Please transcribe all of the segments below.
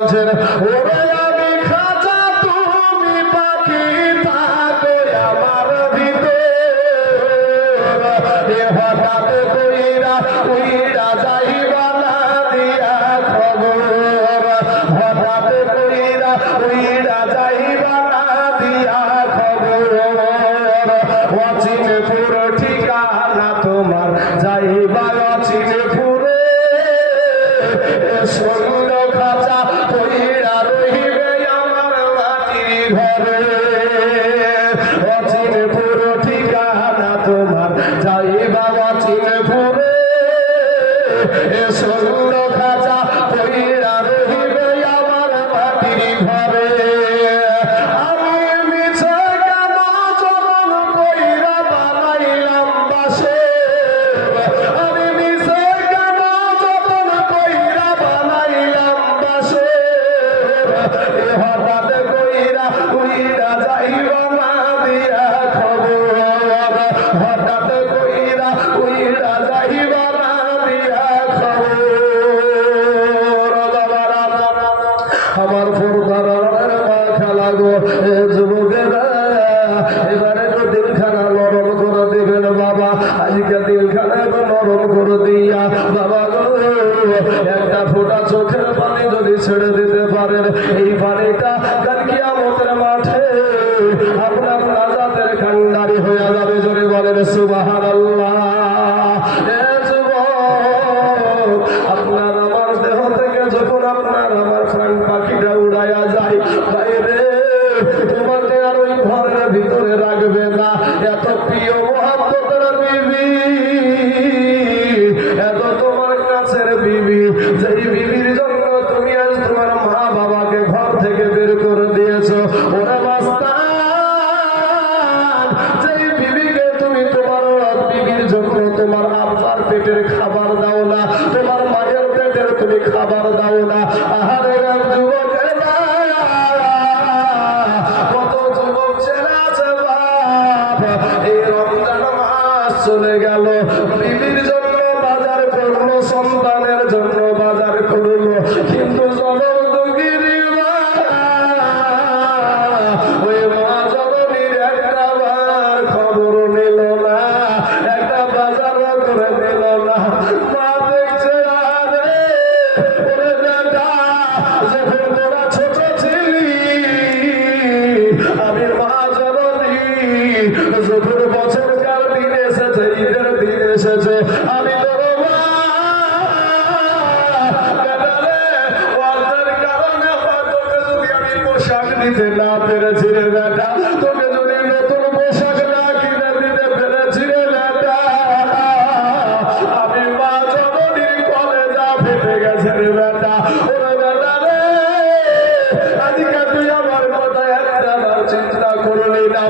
ওরে আমি খাজা তুমি পাখি থাকো আমার ভিতর হঠাৎ কইরা উইরা যাইবা না দিয়া খবর হঠাৎ কইরা উইরা যাইবা না দিয়া খবর অচিনে পুরো ঠিকানা তোমার যাইবা অচিনে পুরে শূন্য খাঁচা কইরা রহিবে আমার মাটির ঘরে অচিনে পুরো ঠিকানা তোমার যাইবা অচিনে পুরে শূন্য খাঁচা কইরা রহিবে আমার মাটির ঘরে আমি মিছে কেন জনম কইরা বানাইলাম বাসে আমি মিছে কেন জনম কইরা বানাইলাম বাসে হঠাৎ কইরা উইরা যাইবা না দিয়া খবর হঠাৎ কইরা উইরা যাইবা না দিয়া খবর আমার ফুরদারের মাথা লাগো যুবকেরা এবারে তো দিলখানা নরম করে দেবেন বাবা আজকে দিলখানা নরম করে দিয়া বাবা গো একটা ফোঁটা চোখের পানি যদি ছেড়ে দিতে পারেন এই পানিটা কাল কিয়ামতের মাঠে আপনার নাজাতের কান্ডারি হয়ে যাবে জোরে বলেন সুবহানাল্লাহ আপনার আমার দেহ থেকে যখন আপনার আমার প্রাণ পাখিটা উড়াইয়া যায় বাইরে তোমাকে আর ওই ঘরের ভিতরে রাখবে না এত প্রিয় মহাব্বতের বিবি এত তোমার কাছের বিবি যেই বিবির জন্য তুমি আজ তোমার মা বাবাকে ঘর থেকে বের করে দিয়েছো ওরা মাস্তান যেই বিবিকে তুমি তোমার বিবির জন্য তোমার আব্বার পেটের খাবার দাও না তোমার মায়ের পেটের তুমি খাবার দাও না আহারে যুবকেরা কত যুবক ছেলে আছে বাপ এই রমজান মাস চলে গেল বিবির জন্য বাজার করলো সন্তানের জন্য বাজার করলো কিন্তু জনম দুঃখীর ওই মা জননীর একটা বার খবর নিল না একটা বাজার করে নিল না মা দেখছে আরে ওরে বেটা যখন তোরা ছোট ছিলি আমি মা জননী যখন বছরকাল দিন এসেছে ঈদের দিন এসেছে আমি তোর মা বেটারে ওয়াজের কারণে তোকে যদি আমি পোশাক দিতে না পেরেছি রে বেটা তোকে যদি নতুন পোশাক না কিনে দিতে পেরেছি রে বেটা আমি মা জননীর কলেজা ফেটে গেছে রে বেটা ওরে বেটা রে আজকে তুই আমার কথা একটা চিন্তা করলি না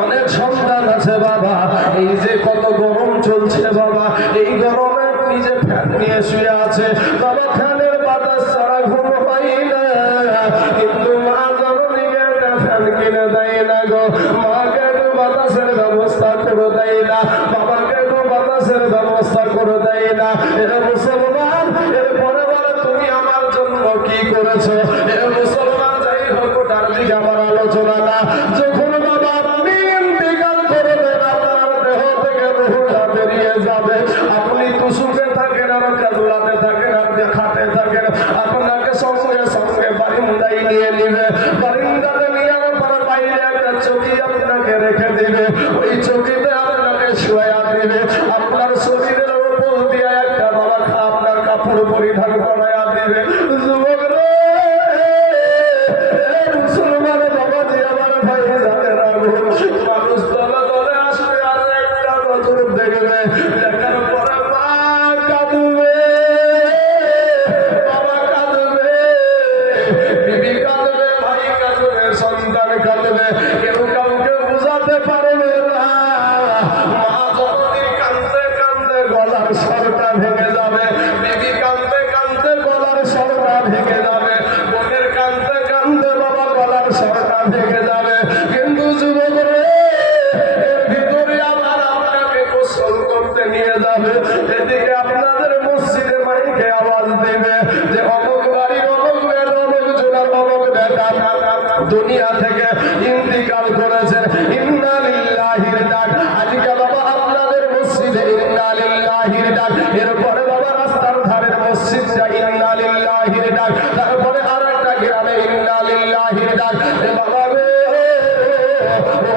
অনেক সন্তান আছে বাবা এই যে কত গরম চলছে বাবা এই গরমে নিজে ফ্যান নিয়ে শুয়ে আছে বাবা ফ্যানের বাতাস ছাড়া ঘুম হয় না কিন্তু মা জননীকে একটা ফ্যান কিনে দেয় না গো মাকে একটু বাতাসের ব্যবস্থা করে দেয় না বাবাকে একটু বাতাসের ব্যবস্থা করে দেয় না এরা মুসলমান এরপরে বলে তুমি আমার জন্য কি করেছো এরা মুসলমান যাই হোক তার দিকে আমার আলোচনা না যখন বাবা আপনি ইন্তেকাল করবেন আপনার দেহ থেকে রূহটা বেরিয়ে যাবে আপনি তুসুকে থাকেন আর কাজলাতে থাকেন আর খাটে থাকেন আপনাকে সঙ্গে সঙ্গে বারিন্দায় নিয়ে নিবে বারিন্দাতে নিয়ে আমার বাইরে একটা চৌকি আপনাকে রেখে দিবে ওই চৌকিতে আপনাকে শোয়া দিবে আপনার শরীরের উপর দিয়ে একটা বাবা আপনার কাপড় পরিধান করাইয়া দিবে যুবক রে মুসলমান বাবা যে আমার ভাই যাদের মানুষ দলে দলে আসবে আর একটা নজর দেখবে দেখার পরে মা কাঁদবে বাবা কাঁদবে বিবি কাঁদবে ভাই কাঁদবে সন্তান কাঁদবে কেউ কাউকে বুঝাতে পারবে না মা জননীর কাঁদতে কাঁদতে গলার স্বরটা ভেঙে যাবে বিবি কাঁদতে কাঁদতে গলার স্বরটা ভেঙে দুনিয়া থেকে ইন্তিকাল করেছেন। ইন্না লিল্লাহির ডাক। আজকে বাবা আপনাদের মসজিদে ইন্না লিল্লাহির ডাক, এরপরে বাবা রাস্তার ধারের মসজিদটা ইন্না লিল্লাহির ডাক, তারপরে আরেকটা গ্রামে ইন্না লিল্লাহির ডাক। বাবা গো,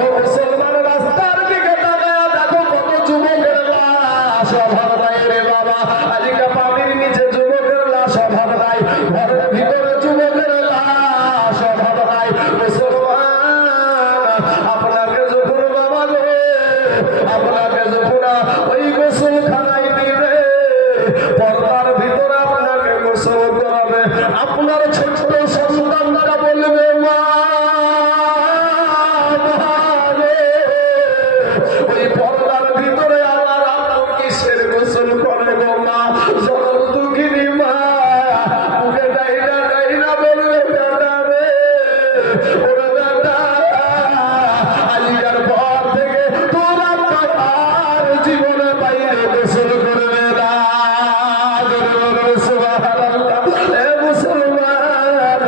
ও মুসলমান, রাস্তার দিকে তাকায়া দেখো কত যুবকের লাশ অভাব নাই রে বাবা। আজকে পানির নিচে যুবকের লাশ অভাব নাই, ঘরের ভিতরে যুবকের লাশ অভাব নাই। মুসলমান, আপনাকে যখন বাবা গো, আপনাকে যখন ওই গোসলখানায় দিবে, পর্দার ভিতরে আপনাকে গোসল করাবে, আপনার ছোট্ট সন্তানরা বলবে মা, ওই পর্দার ভিতরে আমার আত্ম কিসের গোসল করে গো মা? জনম দুঃখিনী মা মুখে ডাইনা ডাইনা বলবে দাদা রে, ওরে দাদা, আজকের পর থেকে তোর আর জীবনে বাইরে গোসল করবে না। সুবহানাল্লাহ। এ মুসলমান,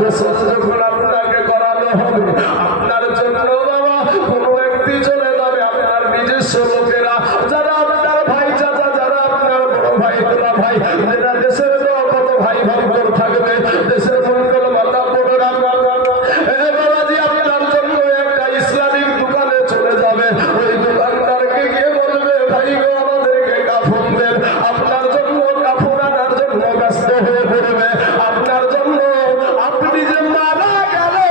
গোসল যখন আপনাকে করানো হবে, আপনার জন্য বাবা কোনো ব্যক্তি চলে যাবে, আপনার নিজস্ব লোকেরা, যারা আপনার ভাই চাচা, যারা আপনার বড় ভাই তোরা ভাই, যারা দেশের কত ভাই ভক্তর থাকবে, দেশের মঙ্গল মাতা বোনেরা, এ বাবাজি আপনার জন্য একটা ইসলামিক দোকানে চলে যাবে, ওই দোকানদারকে গিয়ে বলবে ভাই গো আমাদেরকে কাফন দেন, আপনার জন্য কাফন আনার জন্য ব্যস্ত হয়ে পড়বে। আপনার জন্য আপনি যে মারা গেলে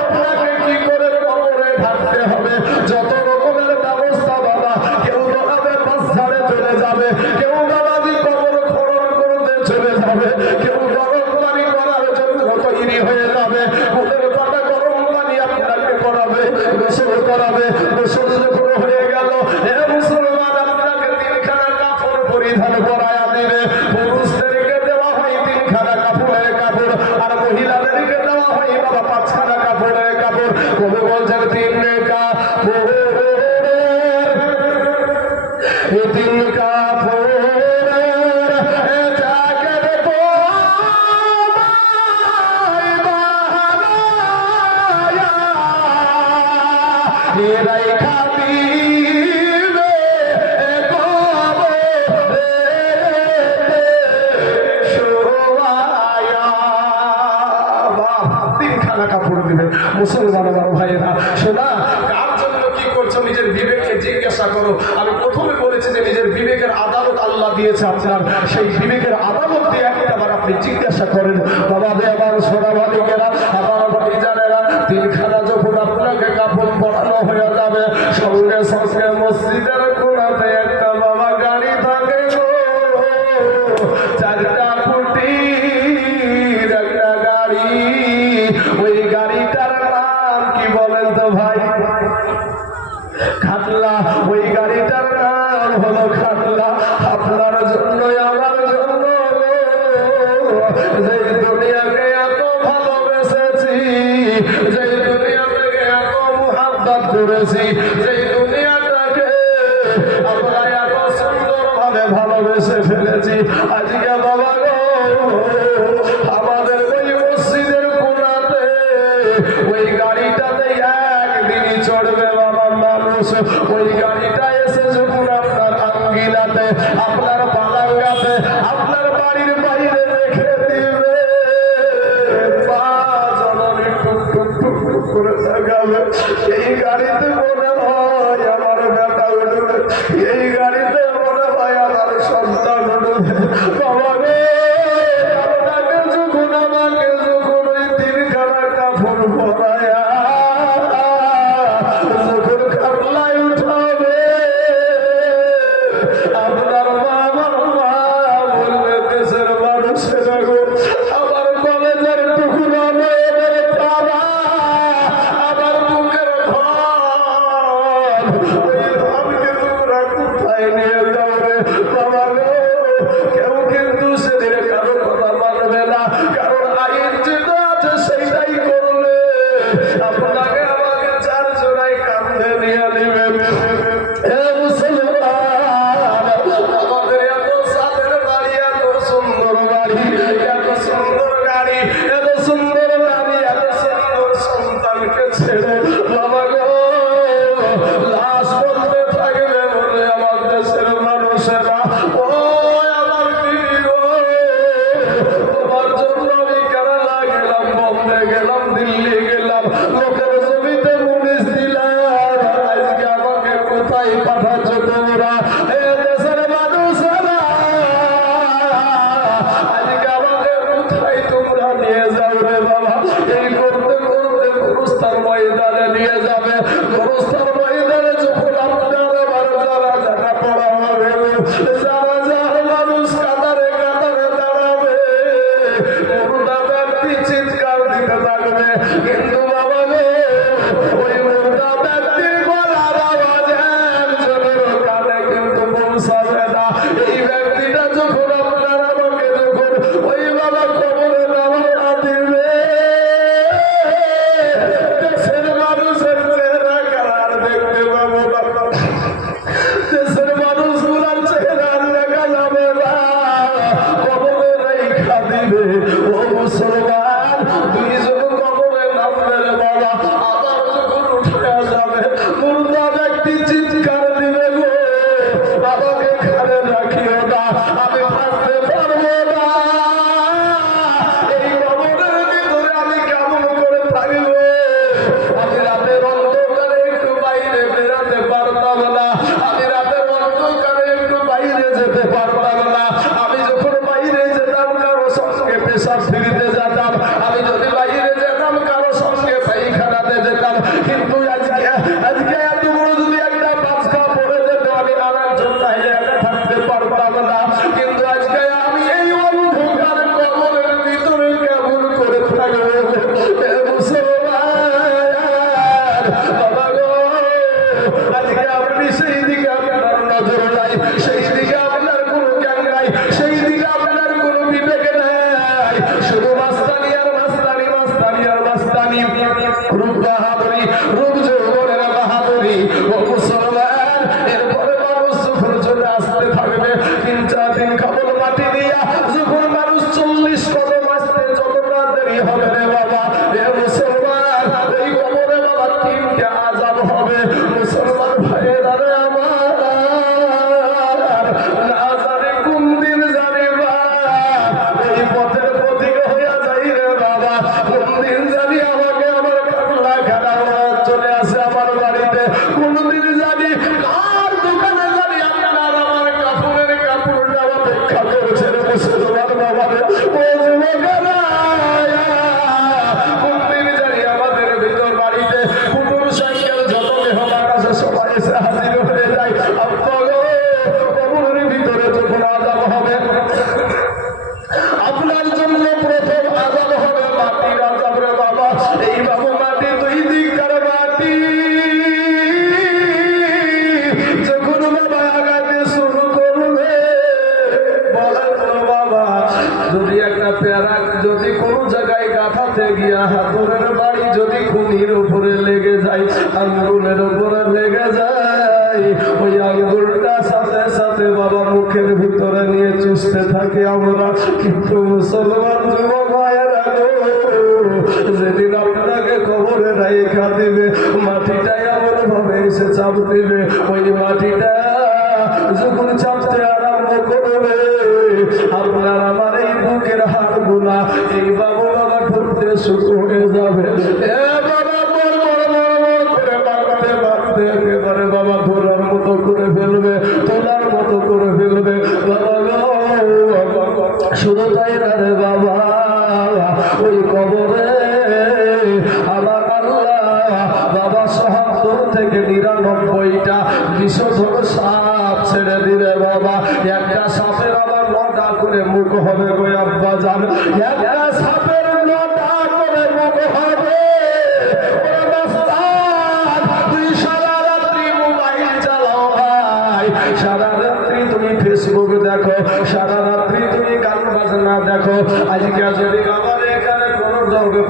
আপনাকে কি করে কবরে ঢাকতে হবে, যত রকমের ব্যবস্থা বাবা, কেউ দোকানে বাস ছাড়ে চলে যাবে, কেউ বাবাজি কবর খনন করতে চলে যাবে, কেউ গরম পানি করার জন্য তৈরি হয়ে যাবে, ওদের পাটা গরম পানি আপনাকে করাবে, গোসল করাবে। গোসল যখন হয়ে গেল, এ মুসলমান, আপনাকে তিনখানা কাপড় পরিধান করায়া দিবে। পুরুষদেরকে দেওয়া হয় তিনখানা কাপড়ের কাপড়, আর মহিলাদেরকে দেওয়া হয় বাবা পাঁচখানা কাপড়ের কাপড়। কবি বলছেন তিন কাপড়, তিন কাপড় জাগের তোমায় বানায়া, এরাই খাবিবে কবরে শোয়ায়া। বাহ, তিনখানা কাপড় দিবে। মুসলমান আমার ভাইয়েরা, শোনা, কার জন্য কি করছো নিজের বিবেককে জিজ্ঞাসা করো। আমি প্রথমে বলেছি যে নিজের বিবেকের আদালত আল্লাহ দিয়েছে আপনার, সেই বিবেকের আদালত দিয়ে একটাবার আপনি জিজ্ঞাসা করেন। বাবা দে আমার সোনা ভালিকেরা, আমার ভাইজানেরা, তিনখানা যখন আপনাকে কাপড় পরানো হয়ে যাবে, সঙ্গে সঙ্গে মসজিদের কোণাতে একটা বাবা গাড়ি থাকে গো, চারটা ফুটির একটা গাড়ি। ওই গাড়িটার নাম কি বলেন তো ভাই? খাটলা। ওই গাড়িটার নাম হলো খাটলা। আপনার জন্য আমার জন্য, যে দুনিয়াকে কবরস্থান ময়দানে যখন আপনার আমার যারা যারা পড়া হবে, যারা যারা মানুষ কাতারে কাতারে দাঁড়াবে, মুর্দা ব্যক্তি চিৎকার দিতে থাকবে, কিন্তু বাবা গো ওই মুর্দা ব্যক্তির গলার আওয়াজ একজনের কানে কিন্তু পৌঁছাবে না। এই ব্যক্তিটা যখন আপনার আমাকে যখন ওই বাবা কবরে নামা দিবে, দেশের মানুষের চেহারা কারার দেখতে পাবো না, দেশের মানুষগুলার চেহারা দেখা যাবে না, কবরে রেখা দিবে। ও মুসলমান, দুইজন কবরে নামবে রে বাবা, আবার যখন উঠে যাবে মুর্দা ব্যক্তি চিৎকার দিবে, গো বাবাকে এখানে রাখিও না, আমি বাঁচতে পারবো না, এই কবরের ভিতরে আমি কেমন করে থাকবো, আমি রাতের অন্ধকারে একটু বাইরে বেরোতে পারতাম না, আমি রাতের অন্ধকারে একটু বাইরে যেতে পারতাম না, আমি যখন বাইরে যেতাম কারো সঙ্গে পেশাব ফিরিতে যেতাম, আমি যদি বাইরে যেতাম কারো সঙ্গে পায়খানাতে যেতাম, কিন্তু আজকে এত বড় যদি একটা বাচ্চা পড়ে যেত আমি আর একজন বাইরে একা থাকতে পারতাম না, কিন্তু আজকে আমি এই অন্ধকার কবরের ভিতরে কেমন করে থাকবো। এ মুসলমান বাবা গো, আজকে আপনি সেই দিকে আপনার নজর নাই, সেই দিকে আপনার কোনো জ্ঞান নাই, সেই দিকে আপনার কোনো বিবেক নাই, শুধু মাস্তানি আর মাস্তানি, মাস্তানি আর মাস্তানি, রূপ বাহাদুরি, রূপ যৌবনের বাহাদুরি। ও মুসলমান, এরপরে মানুষ যখন চলে আসতে থাকবে, 3-4 দিন খাবল মাটি দিয়া যখন মানুষ 40 কদম আসতে যতটা দেরি হবে রে বাবা, এ মুসলমান এই কবরে বাবা 3টে আযাব হবে। মুসলমান ভাইয়েরা রে আমার, না জানি কোন দিন জানি বা এই পথের প্রতীক হইয়া যাই রে বাবা, কোন দিন জানি আমাকে আমার কান্না খারাপ চলে আসে আমার বাড়িতে, কোন দিন জানি কার দোকানে জানি আপনার আমার কাপড়ের কাপড়টা অপেক্ষা করছে রে মুসলমান বাবা রে। ও যুবকেরা, কোন দিন জানি আমাদের ভিতর বাড়িতে কুটুম সাইকেল যত মেহমান আসে সবাই এসে হাজির হয়ে যায়। কবরের ভিতরে যখন আযাব হবে, আপনার জন্য প্রথম আযাব হবে মাটির আযাব রে বাবা। এই বাবু মাটি দুই দিককার মাটি যখন বাবা আগাতে শুরু করবে, বলেন তো বাবা, যদি একটা পেয়ারা যদি কোনো জায়গায় গাঁথাতে গিয়া হাতুরের বাড়ি যদি খুনির উপরে লেগে যায়, আঙ্গুলের উপরে লেগে যায়, ওই আঙ্গুলটা সাথে সাথে বাবা মুখের ভিতরে নিয়ে চুষতে থাকে আমরা। কিন্তু মুসলমান যুবক ভাইয়েরা গো, যেদিন আপনাকে কবরে রাইখা দিবে, মাটিটা এমন ভাবে এসে চাপ দিবে, ওই মাটিটা যখন চাপতে আরম্ভ করবে, আপনার আমার এই বুকের হাড় গুলা এই বাবু বাবা ঢুকতে শুরু হয়ে যাবে। এ বাবা বড় বড় বড় করে বাঁধতে বাঁধতে একেবারে বাবা ধরার মতো করে ফেলবে, তোলার মতো করে ফেলবে বাবা গো। শুধু তাই না রে বাবা, ওই কবরে আমার আল্লাহ বাবা ৭৭ থেকে ৯৯টা বিষধর সাপ ছেড়ে দিলে বাবা। একটা সাপের আবার ৯টা করে মুখ হবে গো আব্বা জান, একটা সাপের ৯টা করে মুখ হবে। তুই সারা রাত্রি মোবাইল চালাও ভাই, সারা রাত্রি তুমি ফেসবুক দেখো, সারা রাত্রি তুমি গান বাজনা দেখো। আজকে যদি আমার এখানে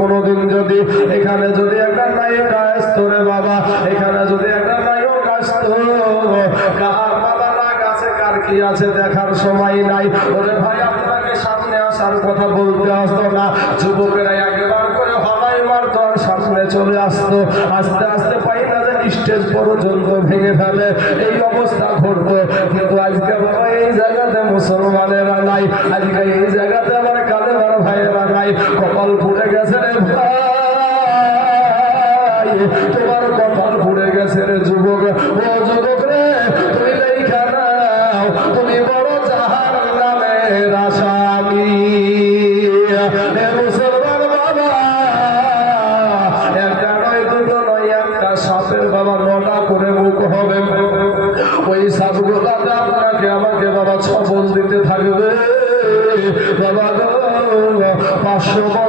কোনোদিন যদি এখানে যদি একটা নায়ক আসতো রে বাবা, এখানে যদি একটা নায়ক আসতো, কার বাবা রাগ আছে কার কি আছে দেখার সময় নাই। ওরে ভাই আপনাকে সামনে আসার কথা বলতে আসতো না, যুবকেরা একবার করে হলাই মারতো আর সামনে চলে আসতো, আস্তে আস্তে পাই না যে স্টেজ পর্যন্ত ভেঙে ফেলে, এই অবস্থা ঘটতো। কিন্তু আজকে বাবা এই জায়গাতে মুসলমানেরা নাই, আজকে এই জায়গাতে আমার কালেমার ভাইয়েরা নাই। কপাল পুড়ে গেছে রে ভাই, তোমার কপাল পুড়ে গেছে রে যুবক। ও যুবক রে, তুমি লেখা নাও, তুমি বড় জাহান্নামের আসামি। হে মুসলমান বাবা, একটা নয় দুটো নয়, একটা সাপের বাবা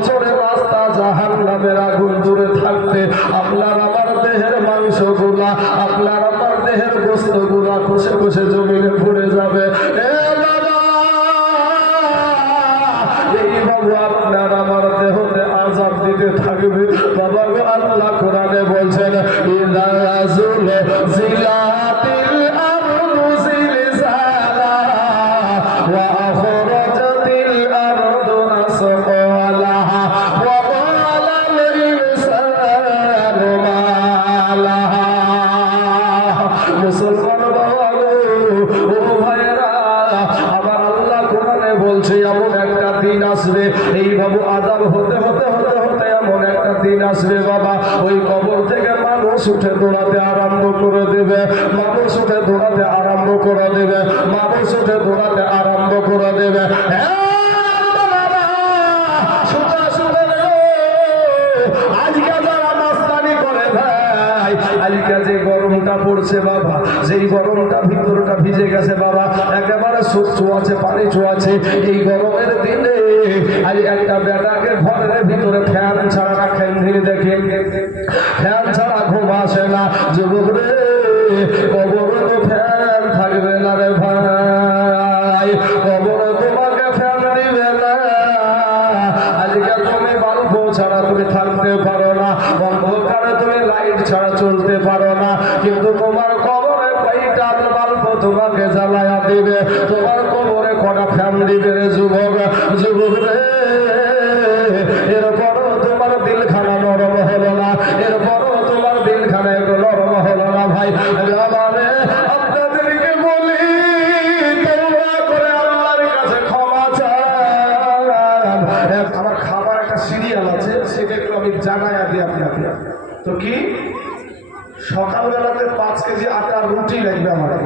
বছরে রাস্তা জাহান্নামের আগুন দূরে থাকতে আপনার আমার দেহের মাংসগুলা, আপনার আমার দেহের গোশতগুলা খসে খসে জমিনে পড়ে যাবে। এই বাবু আপনার আমার দেহতে আযাব দিতে থাকবে। বাবা গো, আল্লাহ কোরআনে বলছেন ইযা জিলাতিল আরদু জিলজালাহা ওয়া আখরাজাতিল আরদু আসকালাহা ওয়া ক্বালাল ইনসানু মা লাহা। মুসলমান বাবা গো, ও ভাইরা আমার, আল্লাহ কোরআনে বলছে এমন একটা দিন আসবে, এই বাবু আযাব হতে হতে হতে হতে এমন একটা দিন আসবে বাবা, ওই কবর থেকে মানুষ উঠে দৌড়াতে আরম্ভ করে দেবে, মানুষ উঠে দৌড়াতে আরম্ভ করে দেবে, মানুষ উঠে দৌড়াতে আরম্ভ করে দেবে। আজকে যারা মাস্তানি করে ভাই, আজকে যে গরমটা পড়ছে বাবা, যেই গরমটা ভিতরটা ভিজে গেছে বাবা, একেবারে চুয়াছে পানি চুয়াছে, এই গরমের দিনে আজ একটা বেটাকে ঘরের ভিতরে ফ্যান ছাড়া রাখেন, ধীরে দেখেন ফ্যান ছাড়া ঘুম আসে না। যুবক রে, কবরে তো ফ্যান থাকবে না রে ভাই, কবরে তোমাকে ফ্যান দিবে না। আজকে তুমি বাল্ব ছাড়া তুমি থাকতে পারো না, অন্ধকারে তুমি লাইট ছাড়া চলতে পারো না, কিন্তু তোমার কবরে কয়টা বাল্ব তোমাকে জ্বালায়া দিবে, তোমার কবরে কটা ফ্যান দিবে রে যুবক। যুবক রে, এরপরও তোমার দিলখানা নরম হলো না, এরপরও তোমার দিলখানা একটু নরম হলো না ভাই। আমারে আপনাদেরকে বলি, তোমরা করে আল্লাহর কাছে ক্ষমা চান। আমার খাবার একটা সিরিয়াল আছে, সেটা একটু আমি জানাইয়া দিই আপনাকে। তো কি, সকালবেলাতে 5 কেজি আটার রুটি লাগবে আমাকে,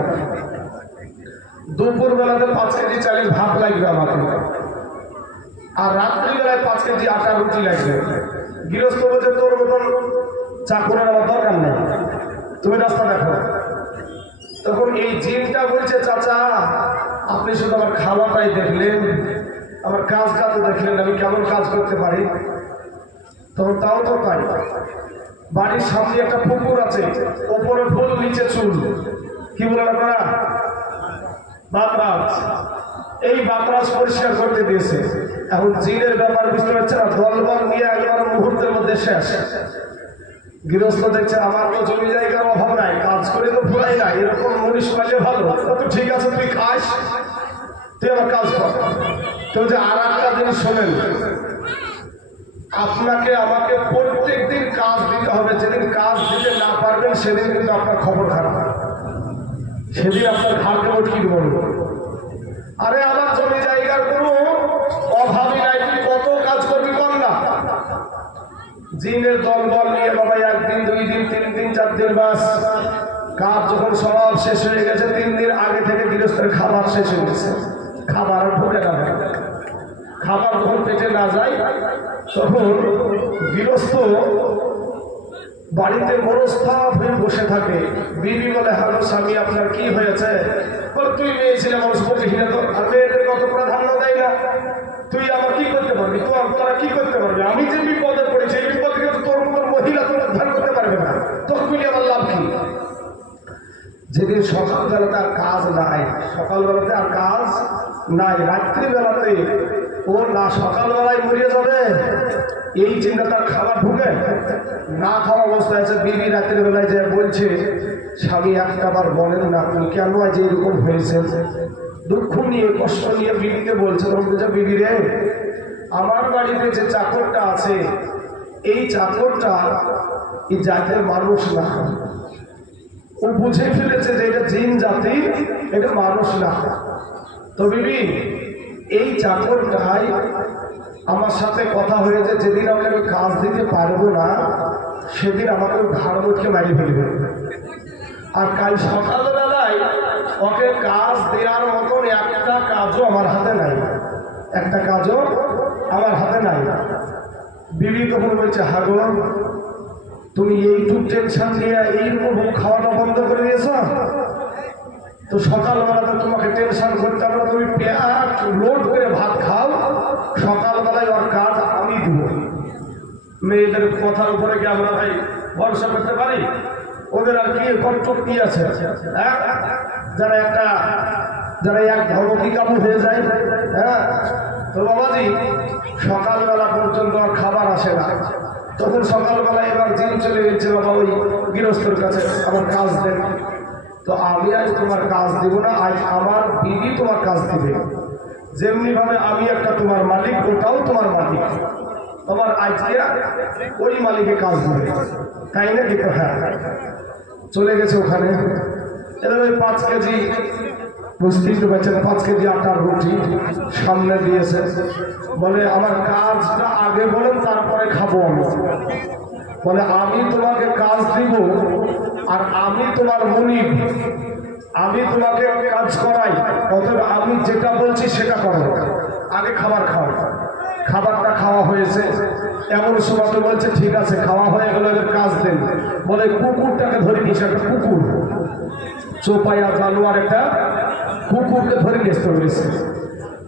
দুপুর বেলাতে 5 কেজি চালের ভাত লাগবে আমাকে, আর রাত্রিবেলায় 5 কেজি আটার রুটি লাগবে। গৃহস্থ বলছে তোর মতন চাকরের আমার দরকার নেই, তুমি রাস্তা দেখো। তখন এই জিনটা বলছে চাচা, আপনি শুধু আমার খাওয়াটাই দেখলেন, আমার কাজটা তো দেখলেন, আমি কেমন কাজ করতে পারি। তখন তাও তো তাই, বাড়ির সামনে একটা পুকুর আছে, ওপরে ফুল নিচে চুল, কি বলেন আপনারা, বাতরাজ। এই বাতরাজ পরিষ্কার করতে দিয়েছে। এখন জিনের ব্যাপার বুঝতে পারছে না, দলবল নিয়ে একবার মুহূর্তের মধ্যে শেষ। গৃহস্থ দেখছে আমার তো জমি জায়গার অভাব নাই, কাজ করে তো ফুরাই না, এরকম মনীষ পাইলে ভালো। তো ঠিক আছে, তুই খাস, তুই আমার কাজ কর। তো যে আর একটা জিনিস শোনেন, আপনাকে আমাকে প্রত্যেক দিন কাজ দিতে হবে। যেদিন কাজ দিতে না পারবেন সেদিন কিন্তু আপনার খবর খারাপ, সেদিন আপনার ঘাটে উঠকি বলবো, আরে আমার জমি জায়গার কোনো অভাবই নাই, তুই কত কাজ করবি কর না। জিনের দল বল নিয়ে বাবা 1 দিন 2 দিন 3 দিন 4 দিন, বাস কাজ যখন সব শেষ হয়ে গেছে, 3 দিন আগে থেকে গৃহস্থের খাবার শেষ হয়ে গেছে, খাবার আর ঢোকে না। খাবার যখন পেটে না যায়, তখন গৃহস্থ বাড়িতে মনস্তাপ হয়ে বসে থাকে। বিবি বলে, হ্যালো স্বামী, আপনার কি হয়েছে? বলে, তুই মেয়ে ছিলে, মানুষ বুঝি না তো, আর মেয়েদেরকে অত প্রাধান্য দেয় না, তুই আমার কি করতে পারবি, তোরা কি করতে পারবি? আমি যে বিপদে পড়েছি, এই বিপদ থেকে তোর মতো মহিলা তোর উদ্ধার করতে পারবে না, তখন আমার লাভ কি? যেদিন সকালবেলাতে আর কাজ নাই, সকালবেলাতে আর কাজ নাই, রাত্রিবেলাতে ও না সকালবেলায় মরিয়ে যাবে, এই চিন্তা তার খাবার ঢুকে না খাওয়া অবস্থায় আছে। বিবি রাত্রিবেলায় যে বলছে, স্বামী একটাবার বলেন না আপনি কেন আজ এরকম হয়েছে, দুঃখ নিয়ে কষ্ট নিয়ে বিবিকে বলছে। তখন বলছে, বিবি রে, আমার বাড়িতে যে চাকরটা আছে, এই চাকরটা এই জাতের মানুষ না, ও বুঝে ফেলেছে যে এটা জিন জাতি, এটা মানুষ না। তো বিবি, এই চাকরটাই আমার সাথে কথা হয়েছে, যেদিন আমাকে আমি কাজ দিতে পারবো না সেদিন আমাকে ঘাড় মুটকে মারি ফেলবে, আর কাল সকালবেলায় ওকে কাজ দেওয়ার মতন একটা কাজও আমার হাতে নাই, একটা কাজও আমার হাতে নাই। বিবি তখন বলছে, হাগো তুমি এইটুক টেনশন নিয়ে এইরকম খাওয়াটা বন্ধ করে দিয়েছ, তো সকালবেলাতে তোমাকে টেনশন করতে হবে, তুমি পেট লোড করে ভাত খাও, সকালবেলায় ওর কাজ আমি দেবো। মেয়েদের কথার উপরে কি আমরা ভাই ভরসা করতে পারি? ওদের আর কি কর্তব্য কি আছে? হ্যাঁ, যারা এক ধর্মী কাবু হয়ে যায়। হ্যাঁ, তো বাবাজি সকালবেলা পর্যন্ত আর খাবার আসে না। তখন সকালবেলা এবার দিন চলে গেছে, বাবা ওই গৃহস্থর কাছে আমার কাজ দেন। তো আমি আজ তোমার কাজ দিব না, আজ আমার বিবি তোমার কাজ দিবে। যেমনি ভাবে আমি একটা তোমার মালিক, ওটাও তোমার মালিক, তোমার আজকে ওই মালিকে কাজ দিবে, তাই না? দেখো, হ্যাঁ, চলে গেছে ওখানে। এবার ওই 5 কেজি, বুঝতেই তো পারছেন, 5 কেজি আটার রুটি সামনে দিয়েছে। বলে আমার কাজটা আগে বলেন, তারপরে খাবো আমি। বলে আমি তোমাকে কাজ দিব, আর আমি তোমার মনিব, আমি তোমাকে কাজ করাই, অতএব আমি যেটা বলছি সেটা করো, আগে খাবার খাও। খাবারটা খাওয়া হয়েছে, এমন সময় তো বলছে ঠিক আছে খাওয়া হয়ে গেল, এবার কাজ দেন। বলে কুকুরটাকে ধরে নিয়েছে, একটা কুকুর, চোপাইয়া জানোয়ার একটা কুকুরকে ধরে নিয়ে আসতে বলেছে।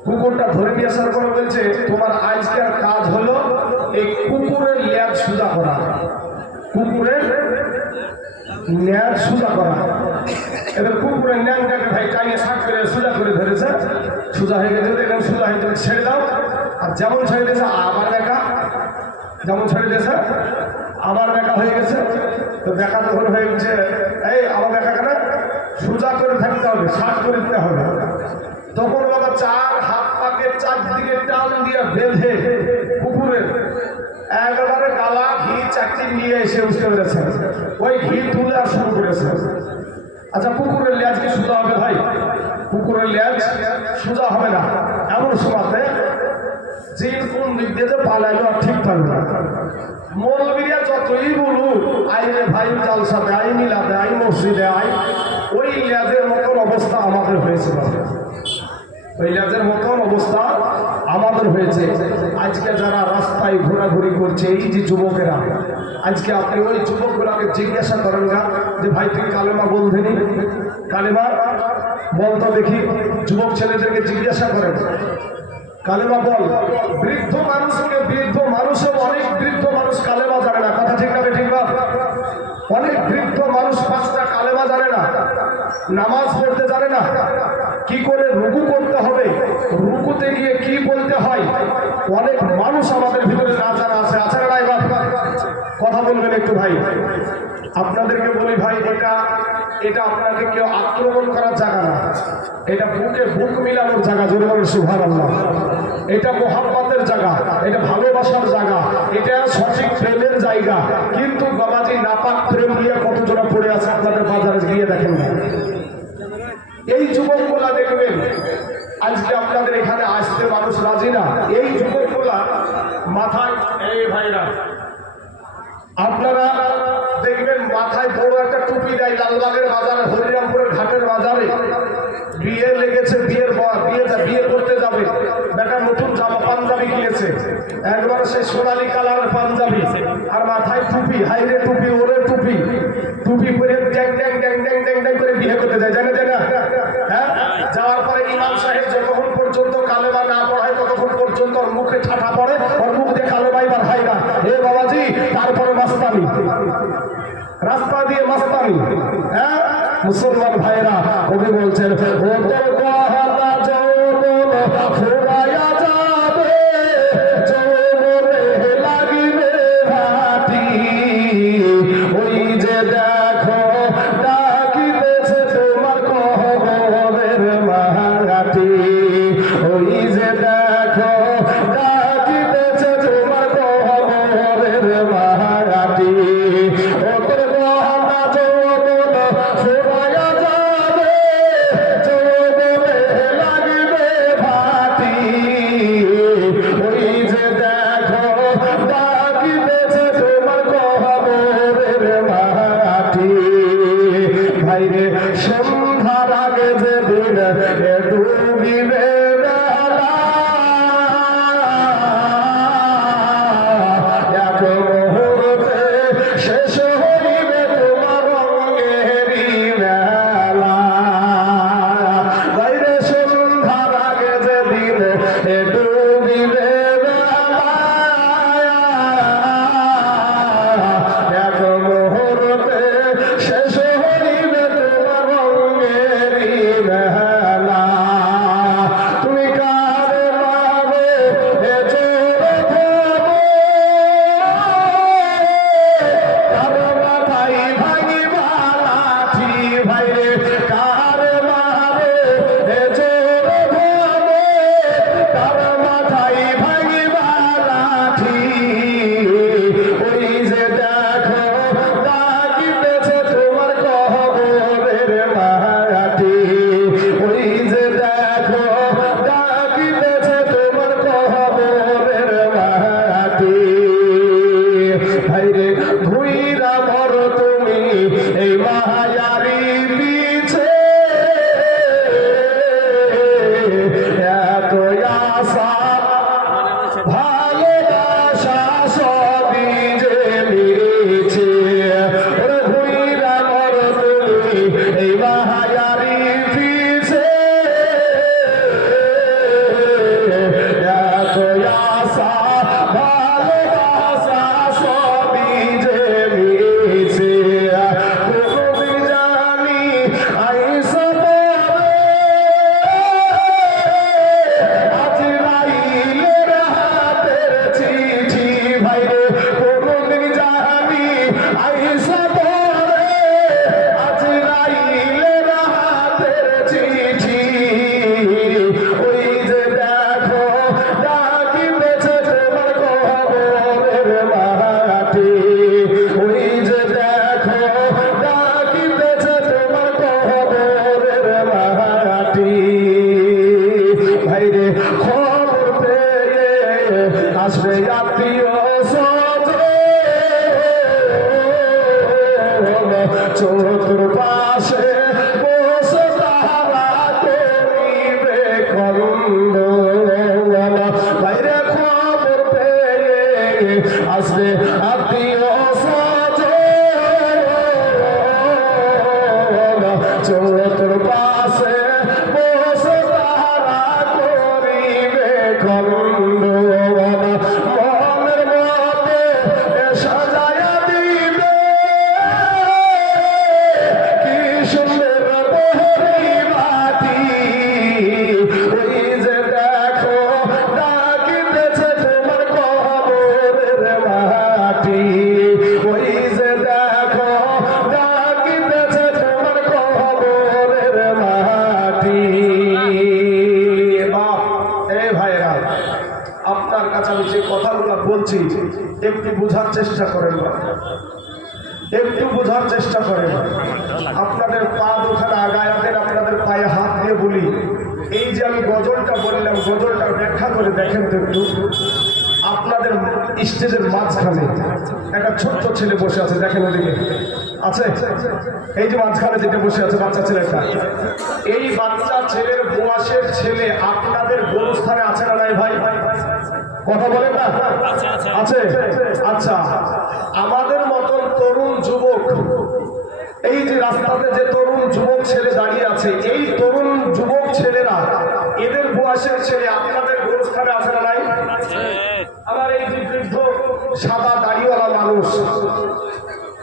কুকুরটা ধরে নিয়ে আসার পরে বলছে তোমার আজকের কাজ হলো এই কুকুরের ল্যাজ সোজা করা, কুকুরের ল্যাজ সোজা করা। এবার কুকুরের ল্যাংটাকে ভাই টাইনে শাক করে সোজা করে ধরেছে, সোজা হয়ে গেছে, এরকম সোজা হয়ে গেছে, ছেড়ে দাও। আর যেমন ছেড়ে দিয়েছে আবার দেখা, যেমন ছেড়ে দিয়েছে আবার দেখা হয়ে গেছে। তো দেখা তখন হয়ে গেছে, এই আমার দেখা কেন সোজা করে থাকতে হবে, শাক করে দিতে হবে। তখন বাবা 4 হাত পাকে 4 দিকে টান দিয়ে বেঁধে কুকুরের একেবারে গালা ঘি চাকরি নিয়ে এসে বুঝতে পেরেছে, ওই ঘি তুলে আর শুরু করেছে। আচ্ছা, কুকুরের লেজ কি সোজা হবে ভাই? কুকুরের লেজ সোজা হবে না। এমন সময়তে যে কোন দিক দিয়ে পালাইলো আর ঠিক থাকবে না। মৌলবীরা যতই বলুন আইনে ভাই জালসাতে আই, মিলাতে আই, মসজিদে আই, ওই লেজের মতন অবস্থা আমাদের হয়েছে। ওই লেজের মতন অবস্থা আমাদের হয়েছে। আজকে যারা রাস্তায় ঘোরাঘুরি করছে, এই যে যুবকেরা, আজকে আপনি ওই যুবকগুলাকে জিজ্ঞাসা করেন না যে ভাই তুই কালেমা বলতেনি, কালেমা বলতো দেখি। যুবক ছেলেদেরকে জিজ্ঞাসা করেন কালেমা বল। বৃদ্ধ মানুষও অনেক বৃদ্ধ মানুষ কালেমা জানে না, কথা ঠিক না ঠিক না? অনেক বৃদ্ধ মানুষ 5টা কালেমা জানে না, নামাজ পড়তে জানে না, কি করে রুকু করতে হবে, রুকুতে গিয়ে কি বলতে হয়, অনেক মানুষ আমাদের ভিতরে না জানা আছে। আছে না? এবার কথা বলবেন একটু ভাই। আপনাদেরকে বলি ভাই, এটা আপনাকে কেউ আক্রমণ করার জায়গা না, এটা বুকে বুক মিলানোর জায়গা। জোরে বলেন সুবহানাল্লাহ। এটা মোহাম্মতের জায়গা, এটা ভালোবাসার জায়গা, এটা সঠিক প্রেমের জায়গা। কিন্তু বাবাজি নাপাক প্রেম নিয়ে কতজনা পড়ে আছে আপনাদের বাজারে গিয়ে দেখেন না। এই যুবকগুলা দেখবেন আজকে আপনাদের এখানে আসতে মানুষ রাজি না। এই যুবকগুলা মাথায়, এই ভাইরা আপনারা দেখবেন মাথায় বড় একটা টুপি দেয়, লালবাগের বাজারে, হরিরামপুরের ঘাটের বাজারে বিয়ে লেগেছে, বিয়ে করতে যাবে, বেটা নতুন জামা পাঞ্জাবি কিনেছে, একবার সে সোনালি কালারের পাঞ্জাবি, আর মাথায় টুপি, হাইরে টুপি, ওরে টুপি, টুপি পরে ড্যাং ড্যাং ড্যাং ড্যাং ড্যাং ড্যাং করে বিয়ে করতে যায়, জানে না? হ্যাঁ, যাওয়ার পরে ইমাম সাহেব যতক্ষণ পর্যন্ত কালেমা না পড়ায় ততক্ষণ পর্যন্ত ওর মুখে ঠাঠা পড়ে, ওর মুখ দিয়ে কালেমা এবার হয় না। হে বাবাজি, তারপরে মাস্তানি, রাস্তা দিয়ে মাস্তানি। হ্যাঁ, মুসলমান ভাইরা কবি বলছেন আসবে আত্মীয় চলো তোর পাশে বসে তারা করিবে খন্ড মনের মতে সাজায়া দিবে কি সুন্দর পরিবাতি ওই যে দেখো ডাকিতেছে তোমার কবরের মাটি ওই যে দেখো ডাকিতেছে তোমার কবরের মাটি। বাপ এই ভাইরা আপনার কাছে আমি যে কথাগুলো বলছি একটু বোঝার চেষ্টা করেন, একটু বোঝার চেষ্টা করেন। আপনাদের পা দুখানা আগায় আনেন, আপনাদের পায়ে হাত দিয়ে বলি এই যে আমি গজলটা বললাম গজলটা ব্যাখ্যা করে দেখেন তো একটু। আপনাদের স্টেজের মাঝখানে একটা ছোট্ট ছেলে বসে আছে, দেখেন ওদিকে আছে, এই যে মাঝখানে যেটা বসে আছে বাচ্চা ছেলেটা, এই বাচ্চা ছেলের বয়সের ছেলে আপনাদের গোরস্থানে আছে না নাই ভাই? কথা বলেন না? আছে। আচ্ছা, আমাদের মতন তরুণ যুবক, এই যে রাস্তাতে যে তরুণ যুবক ছেলে দাঁড়িয়ে আছে, এই তরুণ যুবক ছেলেরা এদের বয়সের ছেলে আপনাদের গোরস্থানে আছে না নাই? আমার এই যে বৃদ্ধ সাদা দাড়িওয়ালা মানুষ,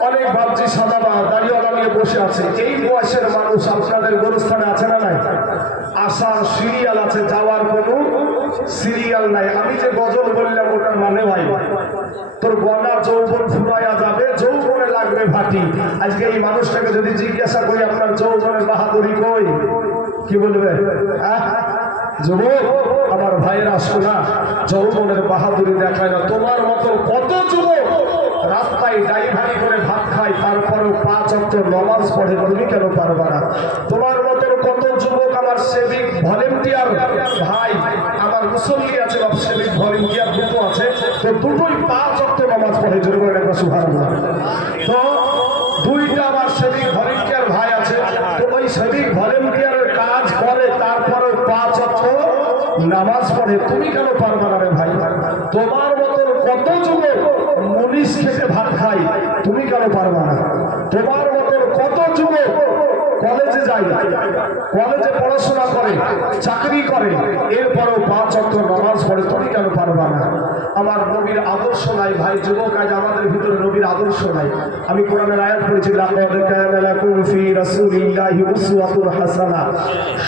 অনেক ভাবছি সাদা দাড়িওয়ালা নিয়ে বসে আছে, এই বয়সের মানুষ আপনাদের গোরস্থানে আছে না নাই? আসার সিরিয়াল আছে, যাওয়ার কোনো সিরিয়াল নাই। আমি যে গজল বললাম ওটার মানে ভাই তোর গলা যৌবন ফুরাইয়া যাবে, যৌবনে লাগবে ভাটি। আজকে এই মানুষটাকে যদি জিজ্ঞাসা করি আপনার যৌবনের বাহাদুরি কই, কি বলবে? যুবক আমার ভাইয়েরা শোনা, যৌবনের বাহাদুরি দেখায় না। তোমার মতো কত যুবক রাস্তায় ড্রাইভারি করে ভাত খায়, তারপরেও 5 ওয়াক্ত নামাজ পড়ে, তুমি কেন পারবা না? তোমার মতো কত যুবক আমার সেবিক ভলেন্টিয়ার ভাই, আমার মুসল্লি আছে বা সেবিক ভলেন্টিয়ার দুটো আছে, তো দুটোই 5 ওয়াক্ত নামাজ পড়ে, জোরে বলেন একটা সুবহানাল্লাহ। তো দুইটা আমার সেবিক ভলেন্টিয়ার ভাই আছে, তো ওই সেবিক ভলেন্টিয়ারের কাজ করে তারপরে 5 ওয়াক্ত নামাজ পড়ে, তুমি কেন পারবা না রে ভাই? তোমার মতো কত যুবক মুনিশ খেতে ভাত খাই, তুমি কেন পারবা না? তোমার মতো কত যুবক কলেজে যায়, কলেজে পড়াশোনা করে, চাকরি করে, এরপরও 5 ওয়াক্ত নামাজ পড়ে, তুমি কেন পারবা না? আমার নবীর আদর্শ নাই ভাই যুবক, আজ আমাদের ভিতরে নবীর আদর্শ নাই। আমি কোরআনের আয়াত পড়েছি, লাকাদ কানা লাকুম ফি রাসূলিল্লাহি উসওয়াতুন হাসানাহ,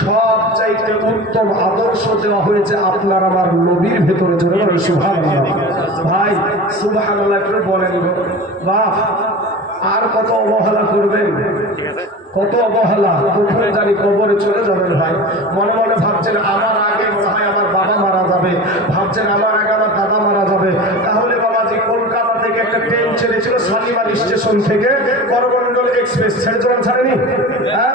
সব চাইতে উত্তম আদর্শ দেওয়া হয়েছে আপনার আমার নবীর ভিতরে, জোরে বলেন সুবহানাল্লাহ। ভাই সুবহানাল্লাহ করে বলেন বাহ, আর কত অবহেলা করবেন, কত অবহেলা, কখন জানি কবরে চলে যাবেন ভাই। মনে মনে ভাবছেন আমার আগে মনে হয় আমার বাবা মারা যাবে, ভাবছেন আমার আগে আমার দাদা মারা যাবে। তাহলে বাবাজি কলকাতা থেকে একটা ট্রেন ছেড়েছিল শালিমার স্টেশন থেকে, করমণ্ডল এক্সপ্রেস ছাড়েনি? হ্যাঁ,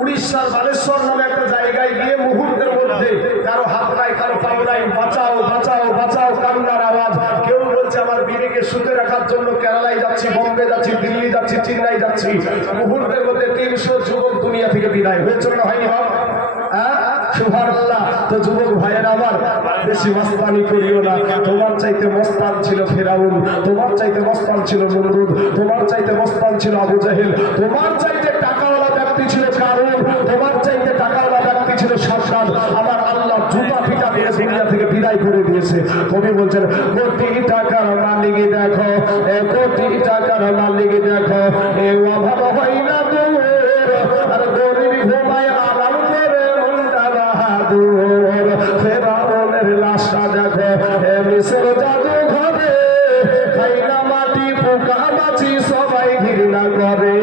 উড়িষ্যার বালেশ্বর নামে একটা জায়গায় গিয়ে মুহূর্তের মধ্যে কারো হাত নাই, কারো পাও নাই, বাঁচাও বাঁচাও বাঁচাও কান্নার আওয়াজ। কেউ বলছে আমার বিবেকে শুতে রাখার জন্য কেরালায় যাচ্ছি, বম্বে যাচ্ছি, দিল্লি যাচ্ছি, চেন্নাই যাচ্ছি। মুহূর্তের মধ্যে 300 যুবক দুনিয়া থেকে বিদায় হয়েছে না হয়নি? ভাব সুবহানাল্লাহ। তো যুবক ভাইয়েরা আমার, বেশি মস্তানি করিও না। তোমার চাইতে মস্তান ছিল ফেরাউন, তোমার চাইতে মস্তান ছিল নমরুদ, তোমার চাইতে মস্তান ছিল আবু জাহেল, তোমার চাইতে টাকাওয়ালা ব্যক্তি ছিল কারুন, তোমার চাইতে টাকাওয়ালা ব্যক্তি ছিল সাদ্দাত। আমার আল্লাহ জুতা পিটা দিয়ে দুনিয়া থেকে বিদায় করে দিয়েছে। কবি বলছেন, কোটি টাকার মালিক দেখো, কোটি টাকার মালিক দেখো, এ অভাব হয় না দূর, আর গরিব ঘুমায় আরাম করে মনটা বাহাদুর। ফেরাউনের লাশটা দেখো, এ মিশর জাদু ঘরে, খাইনা মাটি পোকা মাছি সবাই ঘৃণা করে।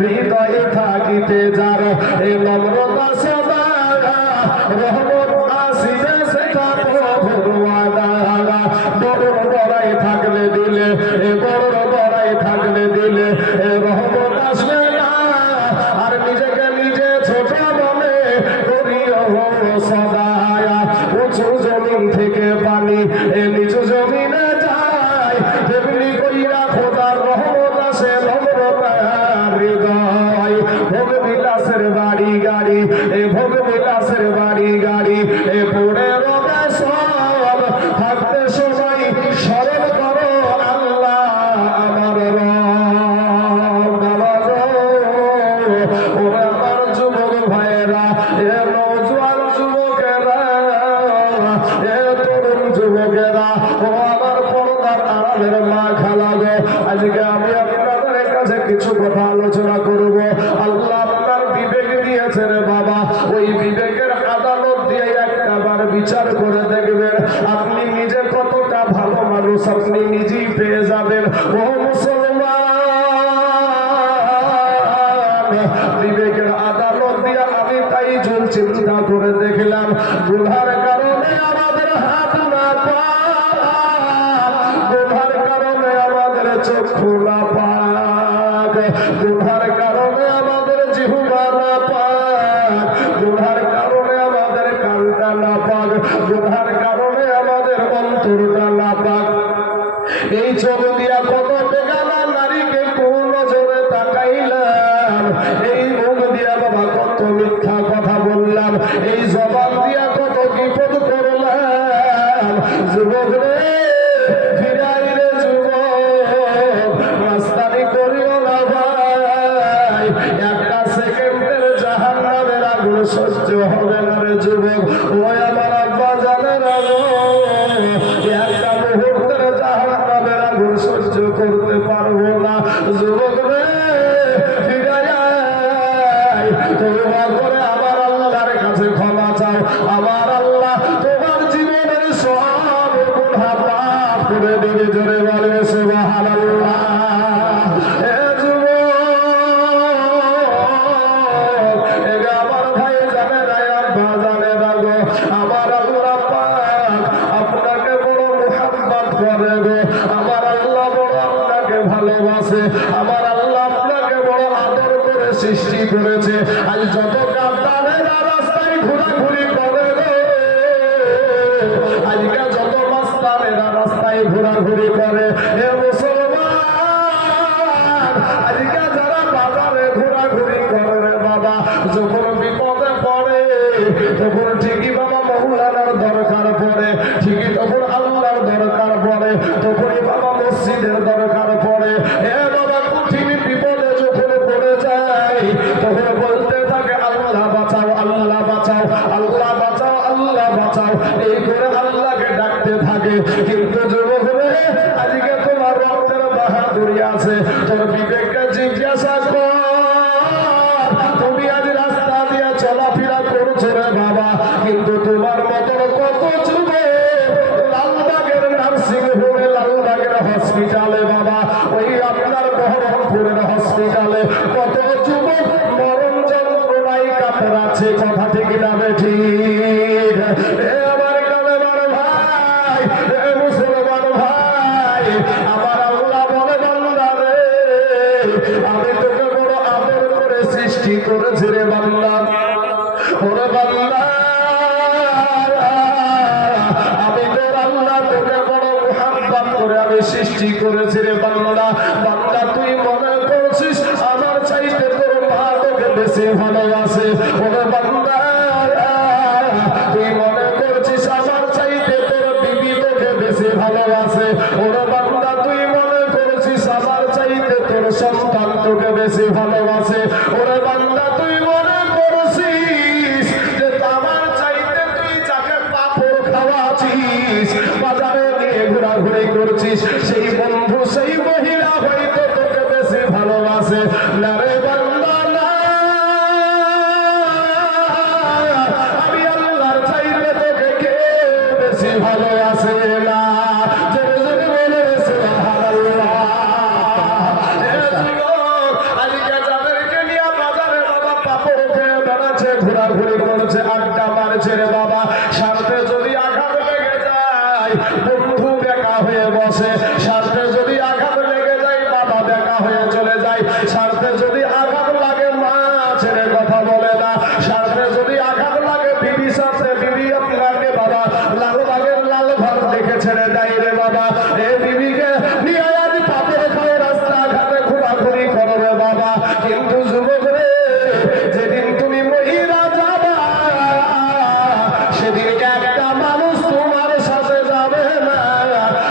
হৃদয়ে থাকিতে যার এ নম্রতা সদা, রহমত আসিবে সেটা প্রভুর ওয়াদা। বড় বড়াই থাকলে দিলে, বড় বড়াই থাকলে দিলে রহমত আসবে না, আর নিজেকে নিজে ছোট মনে করিও সদা। উঁচু জমিন থেকে পানি নিচু জমিনে যায়, তেমনি কইরা খোদার রহমত আসে নম্রতার হৃদয়। ভোগ বিলাসের বাড়ি গাড়ি, ভোগ বিলাসের বাড়ি গাড়ি, পড়ে রোগে সব থাকতে সবাই স্মরণ করো মা খালাগো, আজকে আমি আপনাদের কাছে কিছু কথা আলোচনা করব। আল্লাহ আপনার বিবেক দিয়েছে রে বাবা, ওই বিবেকের আদালত দিয়ে একবার বিচার করে দেখবেন আপনি নিজে কতটা ভালো মানুষ আপনি নিজেই পেয়ে যাবেন। ও মুসলমান, বিবেকের আদালত দিয়ে আমি তাই জল চিন্তা করে দেখলাম, গুনার কারণে আমাদের হাত না পাক, গুনার কারণে আমাদের চক্ষু না পাক, গুনার কারণে আমাদের জিহ্বা না পাক, গুনার কারণে আমাদের কানটা না পাক, গুনার কারণে আমাদের অন্তরটা না পাক। এই চোখ দিয়া কত বেগানা নারীকে কোন নজরে তাকাইলাম, এই মুখ দিয়া বাবা কত মিথ্যা কথা বললাম, এই জবান দিয়া কত বিপদ করলাম। যুবক রে ফিরাই রে যুবক, রাস্তানি করিও না ভাই, একটা সেকেন্ডের জাহান্নামের আগুন সহ্য হবে না রে যুবক। ওই আমার আব্বা জানে না গো, একটা মুহূর্তের জাহান্নামের আগুন সহ্য করতে পারবো না। যুবক রে ফিরাই আয়, তওবা করে আমার আল্লাহর কাছে ক্ষমা চাও। আমার আল্লাহ তোমার জীবনের সব গুনাহ মাফ করে দেবে। জোরে বলে সুবহানাল্লাহ। এ যুবক, এগো আমার ভাই জানে না, আব্বা জানে না গো, আমার আল্লাহ পাক আপনাকে বড় মুহাব্বত করে গো, আমার আল্লাহ বড় আপনাকে ভালোবাসে, আমার আল্লাহ আপনাকে বড় আদর করে সৃষ্টি করেছে। আজ যত গাদ্দারেরা রাস্তায় ঘোরাঘুরি করে গো, আজকে যত মাস্তানেরা রাস্তায় ঘোরাঘুরি করে, এ মুসলমান, আজকে যারা বাজারে ঘোরাঘুরি করে রে বাবা, যখন বিপদে পড়ে তখন ঠিকই বাবা মৌলানার দরকার পড়ে, ঠিকই তখন আল্লাহর দরকার পড়ে, তখনই বাবা মসজিদের দরকার পড়ে। এ বাবা কঠিন বিপদে যখন পড়ে যায় তখন বলতে থাকে আল্লাহ বাঁচাও, আল্লাহ বাঁচাও, আল্লাহ বাঁচাও, আল্লাহ বাঁচাও, এই করে আল্লাহকে ডাকতে থাকে। কিন্তু যুবক রে, আজকে তোমার রক্তের বাহাদুরি আছে, তোর বিবেককে জিজ্ঞাসা কর, তুমি আজ রাস্তা দিয়ে চলাফেরা করছো রে বাবা, কিন্তু তোমার মতন কত যুবক লালবাগের নার্সিং হোমে, লালবাগের হসপিটালে বাবা, ওই আপনার বহরমপুরের হসপিটালে কত যুবক মরণ যন্ত্রণায় কাতরাচ্ছে। কথা ঠিক না বেঠিক? এ আমার কালেমার ভাই, এ মুসলমান ভাই, আমার আল্লাহ বলে বান্দা রে, আমি তোকে বড় আদর করে সৃষ্টি করেছি রে বান্দা। ওরে বান্দা, আমি তোর আল্লাহ তোকে বড় মুহাব্বত করে আমি সৃষ্টি করেছি রে বান্দা। বান্দা তুই মনে করছিস আমার চাইতে তোর মা তোকে বেশি ভালোবাসে। ওরে বান্দা, তুই মনে করছিস আমার চাইতে তোর বিবি তোকে বেশি ভালোবাসে। ওরে বান্দা, তুই মনে করছিস আমার চাইতে তোর সন্তান তোকে বেশি ভালোবাসে। ওরে বান্দা, তুই মনে করছিস যে আমার চাইতে তুই যাকে পাপড় খাওয়াছিস, বাজারে নিয়ে ঘোরাঘুরি করছিস, সেই বন্ধু সেই মহিলা হয়তো তোকে বেশি ভালোবাসে। না রে বান্দা না, আমি আল্লাহর চাইতে তোকে কে বেশি ভালোবাসে না। জোরে জোরে বলে সুবহানাল্লাহ। এ যুবক, আজকে যাদেরকে নিয়ে বাজারে বাবা পাপড় খেয়ে বেড়াচ্ছে, ঘোরাঘুরি করছে, আড্ডা মারছে রে বাবা, স্বার্থে যদি আঘাত লেগে যায় বন্ধু বেকা হয়ে বসে, স্বার্থে যদি আঘাত লেগে যায় বাবা বেকা হয়ে চলে যায়, স্বার্থে যদি আঘাত লাগে মা ছেড়ে কথা বলে না, স্বার্থে যদি আঘাত লাগে বিবি সাথে বিবি আপনাকে বাবা লালবাগের লাল ঘর দেখে ছেড়ে দেয় রে বাবা। এ বিবিকে নিয়ে আজ পাপড় খায় রাস্তাঘাটে ঘোরাঘুরি করো রে বাবা। কিন্তু যুবক রে, যেদিন তুমি মহিলা যাবা সেদিন একটা মানুষ তোমার সাথে যাবে না,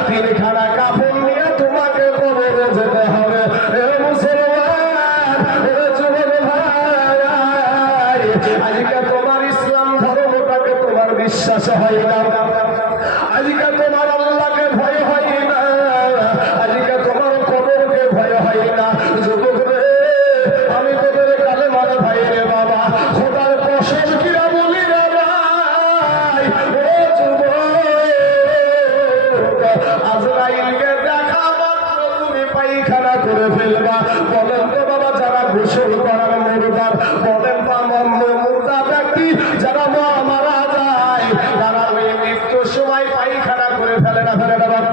তিনখানা কাপড় নিয়ে তোমাকে কবরে যেতে হবে। এ মুসলমান, এ যুবক ভাই, আজকে তোমার ইসলাম ধর্মটাকে তোমার বিশ্বাস হয় না, আজকে তোমার আল্লাহকে ভয় হয় না, করে ফেলবা। বলেন তো বাবা, যারা গোসল করার মুর্দার, বলেন বা মুর্দা ব্যক্তি যারা মারা যায়, তারা ওই মৃত্যুর সময় পায়খানা করে ফেলে না ফেলে না বাবা?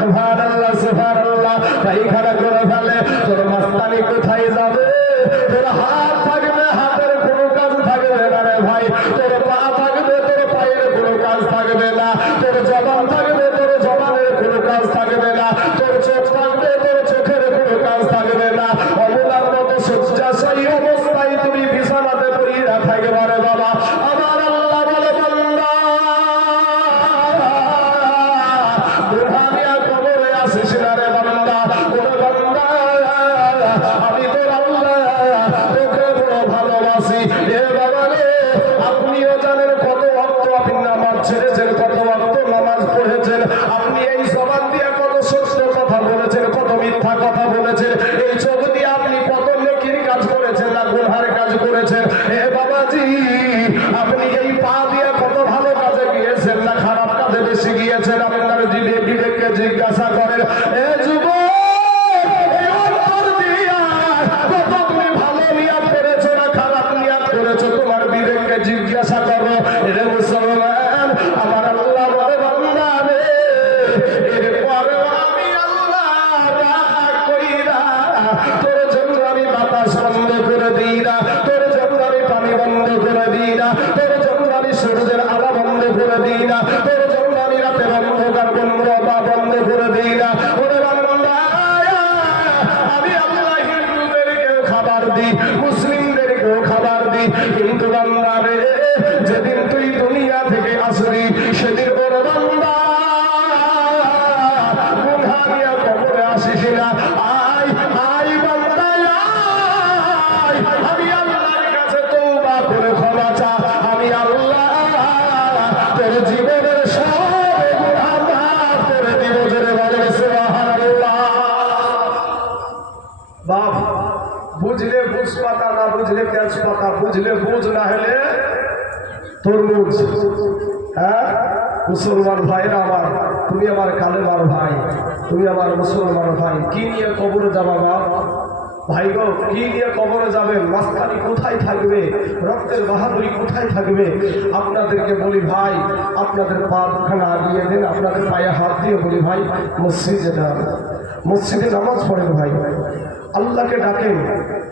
সুবহানাল্লাহ সুবহানাল্লাহ, পায়খানা করে ফেলে। তোর মাস্তানি কোথায় যাবে? তোর হাত থাকবে, হাতের কোনো কাজ থাকবে না রে ভাই। তোর পা থাকবে, তোর পায়ের কোনো কাজ থাকবে না। তোর জবান থাকবে, তোর জবানের কোনো কাজ থাকবে না। তোর চোখ থাকবে, তোর চোখের কোনো কাজ থাকবে না। অবলার মতো শয্যাশায়ী অবস্থায় তুমি বিছানাতে পড়িয়া থাকবে রে বাবা। আমার আল্লাহ বলে, বান্দা দুনিয়া কবরে আসিস না রে বান্দা। ওরে বান্দা, আমি তোর আল্লাহ, তোকে বড় ভালোবাসি। এ বাবা রে, আপনিও জানেন কত ওয়াক্ত আপনি নামাজ ছেড়েছেন, কত ওয়াক্ত নামাজ পড়েছেন। আপনি এই জবান দিয়ে কত সত্য কথা বলেছেন, কত মিথ্যা কথা বলেছেন। এই চোখ দিয়ে আপনি কত নেকির কাজ করেছেন না গুনহার কাজ করেছেন। এ বাবাজি, আপনি এই পা দিয়ে কত ভালো কাজে গিয়েছেন না খারাপ কাজে বেশি গিয়েছেন? আপনার বিবেককে জিজ্ঞাসা করেন। এ যুবক, এই অন্তর দিয়া কত তুমি ভালো নিয়াত করেছো না খারাপ নিয়াত করেছো? তোমার বিবেককে জিজ্ঞাসা করো। এরে মুসলমান, আমার আল্লাহ বলে, বান্দা রে, এরপরে আমি আল্লাহ রাগ কইরা তোর জন্য আমি বাতাস বন্ধ করে দিই না, তোর জন্য আমি পানি বন্ধ করে দিই না, তোর জন্য আমি সূর্যের আলো বন্ধ করে দিই না, তোর জন্য আমি রাতের অন্ধকার বন্ধ করে দিই না। ওরে বান্দা, আমি আল্লাহ হিন্দুদেরকেও খাবার দিই, মুসলিমদেরকেও খাবার দিই। কিন্তু বান্দা রে, যেদিন তুই দুনিয়া থেকে আসবি সেদিন ওর বান্দা গুনহার নিয়ে কবরে আসিস না। আয় আয় বান্দা আয়, আমি আল্লাহর কাছে তওবা করে ক্ষমা চা। আমি আল্লাহ তোর জীবনের সব গুনাহ মাফ করে দিব। জোরে বলো সুবহানাল্লাহ। বাপ, বুঝলে বুঝ পাতা, না বুঝলে তেজ পাতা, বুঝলে বুঝ, না হলে তরমুজ। হ্যাঁ মুসলমান ভাইরা আমার, তুমি আমার কালেমার ভাই, তুমি আমার মুসলমান ভাই। কি নিয়ে কবরে যাবা বাপ? ভাই গো, কি নিয়ে কবরে যাবেন? মাস্তানি কোথায় থাকবে? রক্তের বাহাদুরি কোথায় থাকবে? আপনাদেরকে বলি ভাই, আপনাদের পা দুখানা আগিয়ে দেন, আপনাদের পায়ে হাত দিয়ে বলি ভাই, মসজিদে যান, মসজিদে নামাজ পড়েন ভাই, আল্লাহকে ডাকেন।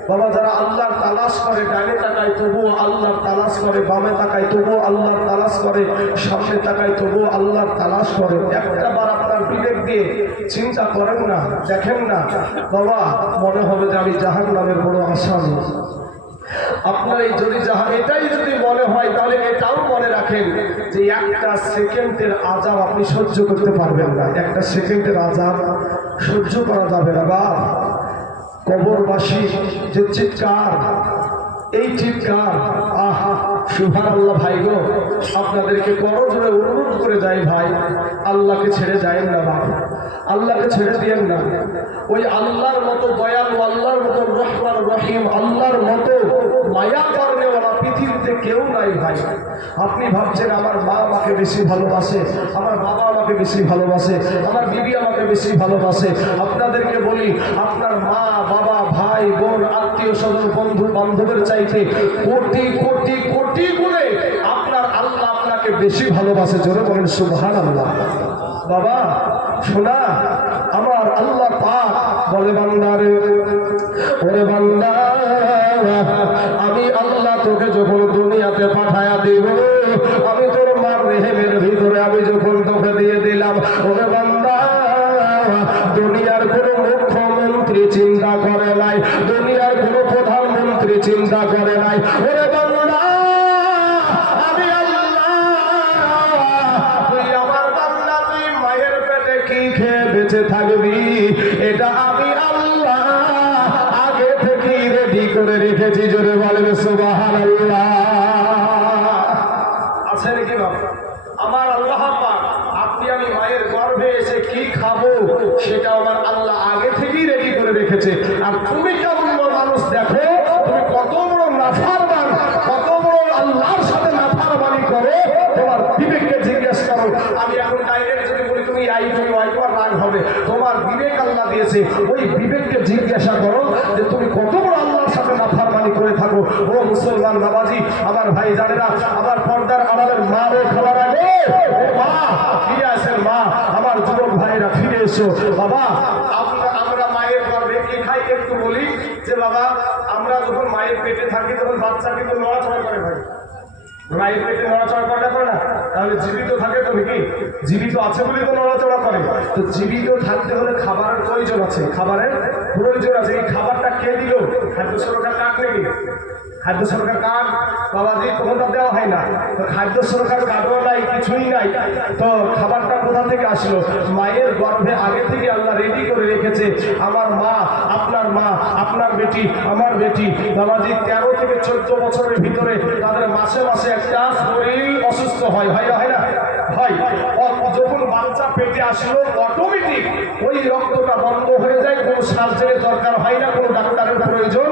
বাবা, যারা আল্লাহর তালাশ করে, ডানে তাকায় তবুও আল্লাহর তালাশ করে, বামে তাকায় তবুও আল্লাহর তালাশ করে, সামনে তাকায় তবুও আল্লাহর তালাশ করে। একটা বার আপনার বিবেক দিয়ে চিন্তা করেন না, দেখেন না বাবা, মনে হবে যে আমি জাহান্নামের বড় আসামি। আপনার এই যদি এটাই যদি মনে হয়, তাহলে এটাও মনে রাখেন যে একটা সেকেন্ডের আযাব আপনি সহ্য করতে পারবেন না। একটা সেকেন্ডের আযাব সহ্য করা যাবে না বাবা। কবরবাসী যে চিৎকার, এই চিৎকার, আহা সুবহানাল্লাহ। ভাই গো, আপনাদেরকে করজোড়ে অনুরোধ করে যাই ভাই, আল্লাহকে ছেড়ে যায়েন না বাবা, আল্লাহকে ছেড়ে দিয়েন না। ওই আল্লাহর মতো দয়ালু, আল্লাহর মতো রহমান রহিম, আল্লাহর মতো মায়া করনেওয়ালা পৃথিবীতে কেউ নাই ভাই। আপনি ভাবছেন আমার মা আমাকে বেশি ভালোবাসে, আমার বাবা আমাকে বেশি ভালোবাসে, আমার বিবি আমাকে বেশি ভালোবাসে। আপনাদেরকে বলি, আপনার মা বাবা ভাই বোন আত্মীয় স্বজন বন্ধু বান্ধবের চাইতে কোটি কোটি কোটি গুণে আপনার আল্লাহ আপনাকে বেশি ভালোবাসে। জোরে বলেন সুবহানাল্লাহ। বাবা শোনা, আমার আল্লাহ পাক বলে, বান্দারে, ওরে বান্দা, আমি আল্লাহ তোকে যখন দুনিয়াতে পাঠায়া দিব, আমি তোর মার রেহেমের ভিতরে আমি যখন তোকে দিয়ে দিলাম, ওরে বান্দা, দুনিয়ার কোনো মুখ্যমন্ত্রী চিন্তা করে নাই, দুনিয়ার কোনো প্রধানমন্ত্রী চিন্তা করে নাই। ওরে বান্দা, আমি আল্লাহ, তুই আমার বান্দা, তুই মায়ের পেটে কি খেয়ে বেঁচে থাকবি, এটা আমি আল্লাহ আগে থেকেই রেডি করে রেখেছি। জোরে বলেন সুবহানাল্লাহ। আছে নাকি বাবা? আমার আল্লাহ পাক, আপনি আমি মায়ের গর্ভে এসে কি খাবো সেটা আমার আল্লাহ আগে থেকেই রেডি করে রেখেছে। আর তুমি কেমন মানুষ দেখো, তুমি কত বড় নাফরমান, কত বড় আল্লাহর সাথে নাফরমানি করো, তোমার বিবেককে জিজ্ঞেস করো। আমি এখন ডাইরেক্ট যদি বলি তুমি আই তুমি ওয়াই, তোমার রাগ হবে। তোমার বিবেক আল্লাহ দিয়েছে, ওই বিবেককে জিজ্ঞাসা করো যে তুমি কত বড় আল্লাহর সাথে নাফরমানি করে থাকো। ও মুসলমান বাবাজি, আমার ভাই জানেরা, আমার পর্দার আড়ালের মা ও খালারা গো, ও মা ফিরে আসেন, মা আমার যুবক ভাইরা ফিরে এসো। বাবা আমরা মায়ের গর্ভে কি খাই একটু বলি যে বাবা, আমরা যখন মায়ের পেটে থাকি তখন বাচ্চা কিন্তু নড়াচড়া করে ভাই, মায়ের পেটে নড়াচড়া করে না, তাহলে জীবিত থাকে তো নাকি? জীবিত আছে বলে তো নড়াচড়া করে। তো জীবিত থাকতে হলে খাবারের প্রয়োজন আছে, খাবারের প্রয়োজন আছে। এই খাবারটা কে দিল? খাদ্য সরকার কাঠ নাকি? খাদ্য সরকার কাঠ বাবাজি তখন তো দেওয়া হয় না। তো খাদ্য সরকার কাঠও নাই, কিছুই নাই, তো খাবারটা কোথা থেকে আসলো? মায়ের গর্ভে আগে থেকে আল্লাহ রেডি করে রেখেছে। আমার মা, আপনার মা, আপনার বেটি, আমার বেটি বাবাজি 13 থেকে 14 বছরের ভিতরে তাদের মাসে মাসে একটা শরীর অসুস্থ হয়, হয় না হয় না হয়। যখন বাচ্চা পেটে আসলো অটোমেটিক ওই রক্তটা বন্ধ হয়ে যায়, কোনো সার্জারির দরকার হয় না, কোনো ডাক্তারের প্রয়োজন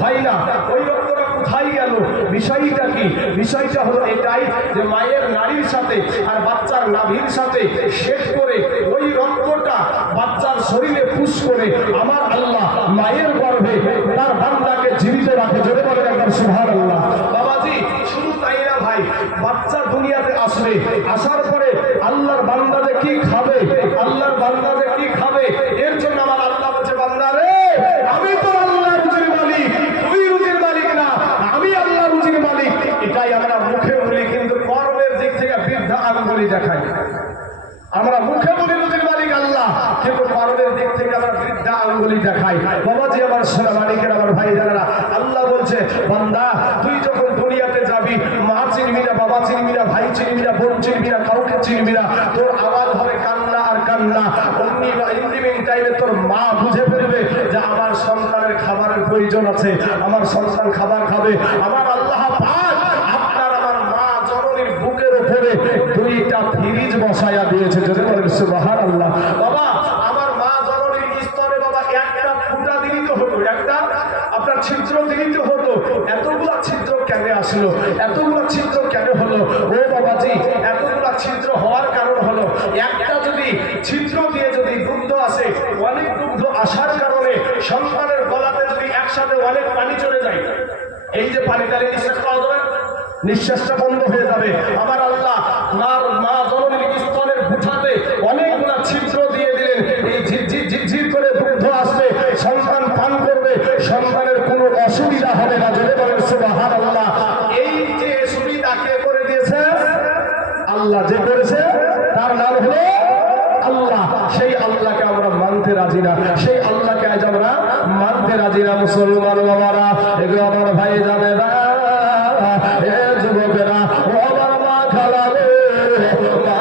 হয় না। ওই রক্তটা কোথায় গেল? বিষয়টা কি? বিষয়টা হলো এটাই যে মায়ের নাড়ির সাথে আর বাচ্চার নাভির সাথে সেট করে ওই রক্তটা বাচ্চার শরীরে পুশ করে আমার আল্লাহ মায়ের গর্ভে তার বান্দাকে জীবিত রাখে। যদি বলেন একবার সুবহানাল্লাহ। বাবাজি শুধু তাই না ভাই, বাচ্চা দুনিয়াতে আসবে, আসার পরে আল্লাহর বান্দা যে কি খাবে, আল্লাহর বান্দা যে কি খাবে, এর জন্য আমার আল্লাহ বলছে, বান্দা রে আমি তো আল্লাহ রুজির মালিক, তুই রুজির মালিক না, আমি আল্লাহ রুজির মালিক। এটাই আমরা মুখে বলি, কিন্তু কর্মের দিক থেকে বৃদ্ধা আঙ্গুলি দেখাই। আমরা মুখে বলি রুজির মালিক আল্লাহ, কিন্তু কর্মের দিক থেকে আমরা বৃদ্ধা আঙ্গুলি দেখাই। বাবাজি আমার সোনা মালিকের, আমার ভাই জানেরা, আল্লাহ বলছে বান্দা তুই যখন দুনিয়াতে যাবি, মা চিনবি না, বাবা চিনবি না, ভাই চিনবি না, বোন চিনবি না, কাউকে চিনবি না, তোর আওয়াজ হবে কান্না আর কান্না। ইন্ডিমিং টাইমে তোর মা বুঝে ফেলবে যে আমার সন্তানের খাবারের প্রয়োজন আছে, আমার সন্তান খাবার খাবে। আমার আল্লাহ পাক আপনার আমার মা জননীর বুকের উপরে 2টা ফ্রিজ বসায়া দিয়েছে। যদি বলেন সুবহানাল্লাহ। বাবা আমার মা জননীর স্তরে বাবা একটা ফুটা দিলেই তো হতো, একটা আপনার ছিদ্র দিলেই তো হতো। এতগুলা ছিদ্র কেন আসলো? এতগুলা ছিদ্র কেন হলো? ও বাবাজি এতগুলা ছিদ্র হওয়ার কারণ হলো, একটা যদি ছিদ্র দিয়ে যদি দুগ্ধ আসে, অনেক দুগ্ধ আসার কারণে সন্তানের গলাতে যদি একসাথে অনেক পানি চলে যায়, এই যে পানি তাহলে নিঃশ্বাস পাওয়া যাবে, নিঃশ্বাসটা বন্ধ হয়ে যাবে। আমার আল্লাহ মা জননীর স্তনের বুঝাতে অনেকগুলা ছিদ্র দিয়ে দিলেন। এই ঝিরঝির ঝিরঝির করে দুগ্ধ আসবে, সন্তান পান করবে, সন্তানের কোনো অসুবিধা হবে না। যদি বলেন সুবহানাল্লাহ। এই যে সুবিধা কে করে দিয়েছে? আল্লাহ যে করেছে, তার নাম হলো আল্লাহ। সেই আল্লাহকে আমরা মানতে রাজি না, সেই আল্লাহকে আজ আমরা মানতে রাজি না। মুসলমান বাবারা, এগুলো আমার ভাই জানে না, এ যুবকেরা, ও আমার মা খালা রে, মা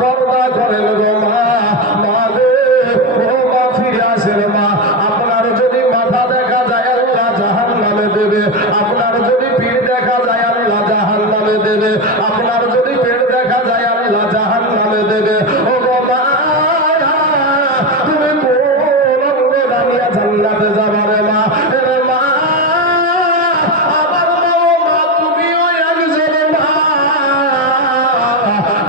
পর্দা করেন গো মা, মা রে, ও মা ফিরে আসেন মা। আপনার যদি মাথা দেখা যায় আল্লাহ জাহান্নামে দেবে, আপনার যদি পিঠ দেখা যায় আল্লাহ জাহান্নামে দেবে, আপনার যদি পেট দেখা যায় আল্লাহ জাহান্নামে দেবে। ও গো মা তুমি কোন অঙ্গে দাঁড়িয়ে জান্নাতে যাবা রে মা? রে মা আমার মা, ও মা তুমিও একজন মা,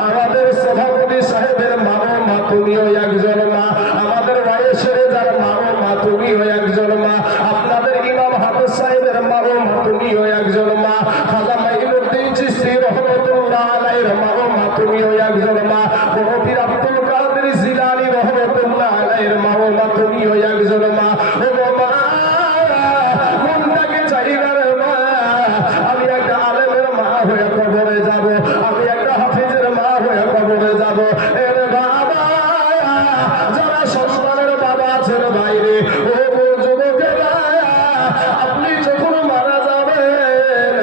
আমাদের সভাপতি সাহেবের মা, ও মা তুমিও একজন মা, আমাদের বয়সের যার মা, ও মা তুমিও একজন মা, আপনাদের ইমাম হাফেজ সাহেবের মা, ও মা তুমিও একজন মা, খাজা মাইনুদ্দিন চিশতি রহমতুল্লাহ আলাইহির মা, ও মা তুমিও একজন মা, বড় পীর আব্দুল কাদের জিলানী রহমতুল্লাহ আলাইহির মা, ও মা তুমিও একজন মা। ও মা কোনটাকে চাইবার মা? আমি একটা আলেমের মা হয়ে কবরে যাব, আমি একটা হাফেজের মা হয়ে কবরে যাব। এর বাবা যারা সন্তানের বাবা আছেন বাইরে, ও যুবকেরা, আপনি যখন মারা যাবেন,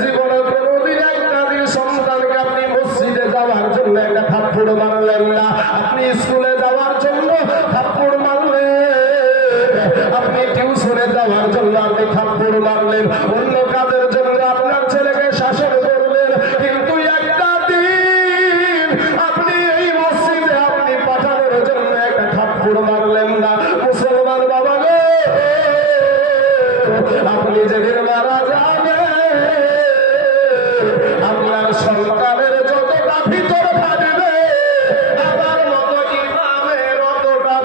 জীবনে কোনোদিন একটা দিন সন্তানকে আপনি মসজিদে যাওয়ার জন্য একটা থাপ্পড় মারলেন না, আপনি স্কুলে যাওয়ার জন্য থাপ্পড় মারলেন, আপনি টিউশনে যাওয়ার জন্য আপনি থাপ্পড় মারলেন, অন্য কাজের জন্য আপনার ছেলেকে শাসন করলেন, কিন্তু একটা দিন আপনি এই মসজিদে আপনি পাঠানোর জন্য একটা থাপ্পড় মারলেন না। মুসলমান বাবা গো, আপনি যেদিন মারা যাবেন, আপনার সন্তানের যতটা ভিতর থাকবে, আমার মতো ইমামের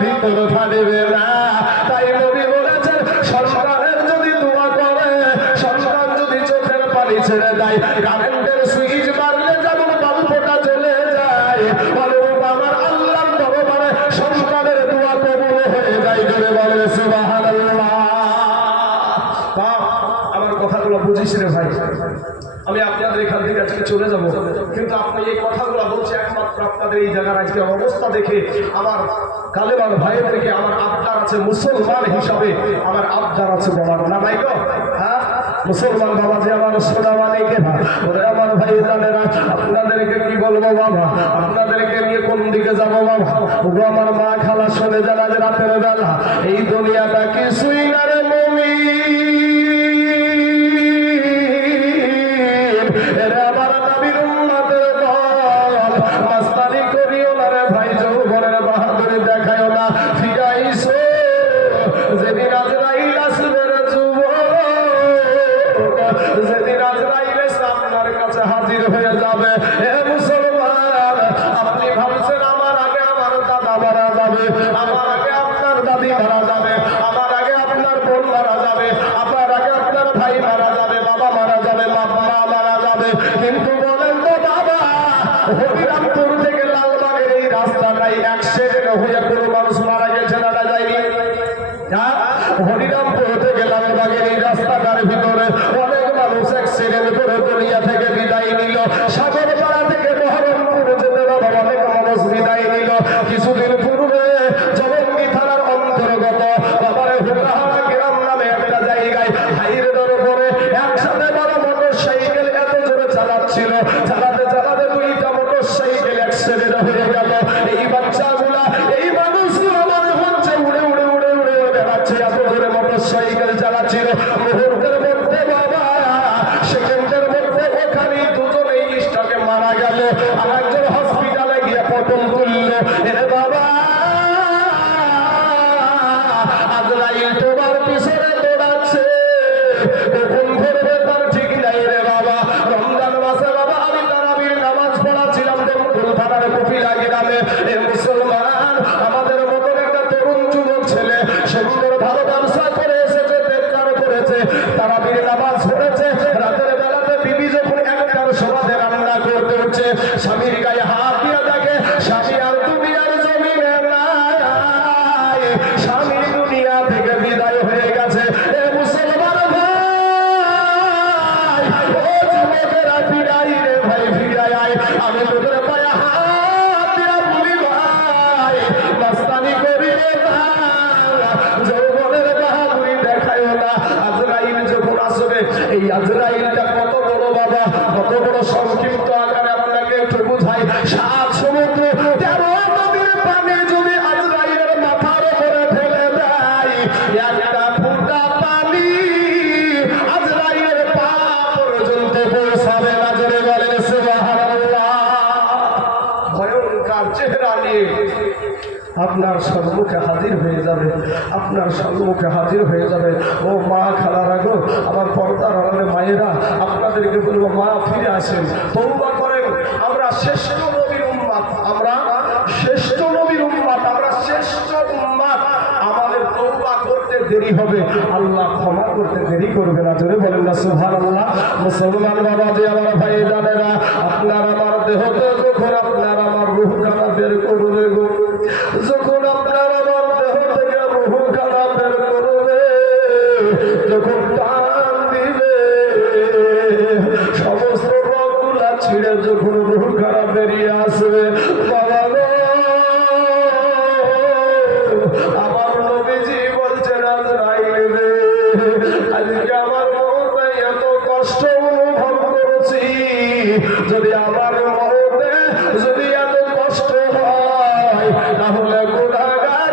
ভিতর থাকবে না। তাই নবী বলেছেন সন্তানের যদি দোয়া করে, সন্তান যদি চোখের পানি ছেড়ে দেয়, কারেন্টের সুইচ মারলে যেমন বাল্বটা জ্বলে যায়, আমার আল্লাহ দরবারে সন্তানের দোয়া কবুল হয়ে যায়। জোরে বলে সুবহানাল্লাহ। আমার কথাগুলো বুঝিস রে ভাই, আমি আপনাদের এখান থেকে আজকে চলে যাব, কিন্তু আপনি এই কথাগুলো বলছে একমাত্র আপনাদের এই জায়গার আজকে অবস্থা দেখে আমার কালেমার ভাইদেরকে আমার আবদার আছে, মুসলমান হিসাবে আমার আবদার আছে বলার না ভাই গো। হ্যাঁ মুসলমান বাবা যে আমার সোনা মানিকে ওরে আমার ভাই জানেরা, আপনাদেরকে কি বলবো বাবা, আপনাদেরকে নিয়ে কোন দিকে যাবো বাবা। ওগো আমার মা খালা শুনে জানা যে রাতের বেলা এই দুনিয়াটা কিছুই না রে মুমিন, এরা আমার নবীর উম্মতের দল। মাস্তানি করিও না রে ভাই, যৌবনের বাহাদুরি দেখায়ও না, ফিরাইছো যেদিন আজরাইল আসবে রে যুবক, যেদিন আজরাইল আপনার কাছে হাজির হয়ে যাবে। হে মুসলমান, আপনি ভাবছেন আমার আগে আমার দাদা মারা যাবে, আমার আগে আপনার দাদি মারা যাবে, আমার আগে আপনার বোন মারা যাবে, আপনার আগে আপনার ভাই মারা যাবে, বাবা মারা যাবে, মা মারা যাবে, কিন্তু বলেন তো বাবা, হরিরামপুর থেকে লালবাগের এই রাস্তাটাই অ্যাক্সিডেন্ট হয়ে কোনো মানুষ মারা গেছে না যায়নি? হরিরামপুর থেকে লালবাগের এই রাস্তাটার ভিতরে অনেক মানুষ অ্যাক্সিডেন্ট করে দুনিয়া থেকে বিদায় নিল। সাগরপাড়া থেকে বহরমপুর যেতে বাবা অনেক মানুষ বিদায় নিল। কিছুদিন পূর্বে জলঙ্গি থানার অন্তর্গত বাবারে হুলাহারা গ্রাম নামে একটা জায়গায় হাইরের উপরে একসাথে বড় মোটর সাইকেল এত জোরে চালাচ্ছিল, চালাতে চালাতে দুইটা মোটর সাইকেল অ্যাক্সিডেন্ট হয়ে গেল। এই বাচ্চাগুলা, এই মানুষগুলো মনে হচ্ছে উড়ে উড়ে উড়ে উড়ে বেড়াচ্ছে, এত জোরে মোটর সাইকেল চালাচ্ছিল। মুহূর্তের মধ্যে বাবা, সেকেন্ডের মধ্যে ওখানে দুজনেই স্ট্রোকে মারা গেল, আর একজন হসপিটালে গিয়ে পটল তুলল। এরে বাবা, আজরাইল তোমার পিছনে দৌড়াচ্ছে, কখন ধরবে তার ঠিক নাই রে বাবা। রমজান মাসে বাবা আমি তারাবির নামাজ পড়াছিলাম দেবপুর থানার কপিলা গ্রামে। এ মুসলমান, আমাদের মতন একটা তরুণ যুবক ছেলে সুন্দর ভালো ব্যবসা করে এসেছে, বেকার করেছে, তারাবির নামাজ পড়েছে। রাতের বেলাতে বিবি যখন একটার সমাধে রান্না করতে হচ্ছে, স্বামীর গায়ে হাত দিয়ে দেখে স্বামী আর দুনিয়ার জমিনে নাই, স্বামী দুনিয়া থেকে বিদায় হয়ে গেছে। এ মুসলমান ভাই, ও যুবকেরা ফিরাই রে ভাই, ফিরাই আয়। আমি তোদের পায়ে হাত দিয়া বলি ভাই, মাস্তানি করি রে ভাই, যৌবনের বাহাদুরি দেখায় না। আজরাইল যখন আসবে, এই আজরাইলটা কত বড় বাবা, কত বড় সংক্ষিপ্ত আকারে আপনাকে একটু বুঝাই। 7 সমুদ্র 13 নদীর পানি যদি আজরাইলের মাথার উপরে ফেলে দেয়, একটা ফোঁটা পানি আজরাইলের পা পর্যন্ত পৌঁছাবে না। জোরে বলেন সুবহানাল্লাহ। ভয়ঙ্কর চেহারা নিয়ে আপনার সম্মুখে হাজির হয়ে যাবে, আপনার সম্মুখে হাজির হয়ে যাবে। ও মা খালারা গো, আমার পর্দার আড়ালে মায়েরা, আপনাদেরকে বলবো মা ফিরে আসেন, তওবা করেন। আমরা শ্রেষ্ঠ নবীর উম্মত, আমরা শ্রেষ্ঠ নবীর উম্মত, আমরা শ্রেষ্ঠ উম্মত। আমাদের তওবা করতে দেরি হবে, আল্লাহ ক্ষমা করতে দেরি করবে না। জোরে বলেন না সুবহানাল্লাহ। মুসলমান বাবা যে আমার ভাই জানেরা, আপনার আমার দেহতে যখন আপনার আমার রূহ খানা বের করবে গো, যখন আপনার আমার দেহ থেকে রূহ খানা বের করবে, যখন টান দিবে, সমস্ত রোগগুলা ছিঁড়ে যখন রূহ খানা বেরিয়ে আসবে, বাবা গো, আমার নবীজি বলছেন আজরাইল রে, আজকে আমার মনে এত কষ্ট অনুভব করছি, যদি আমার মনে যদি এত কষ্ট হয়, তাহলে গুনাহগার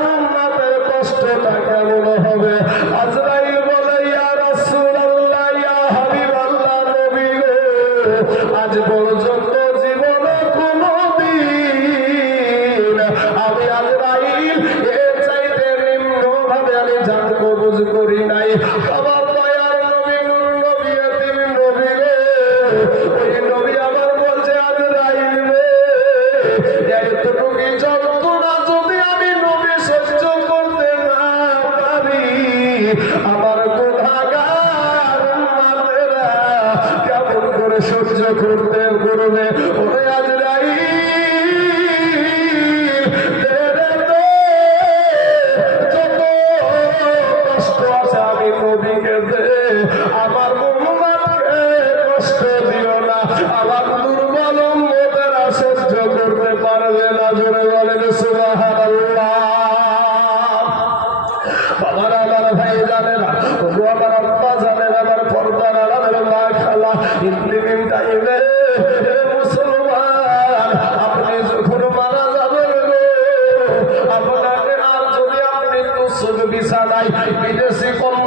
আমার আমার ভাই জানে না, তবু আমার আব্বা জানে না, আমার পর্দার আলাদের মা খালা ইন্দিন টাইমে মুসলমান আপনি যখন মারা যাবেন আপনাকে আর যদি আপনি দুঃখ বিছানায় বিদেশি কোন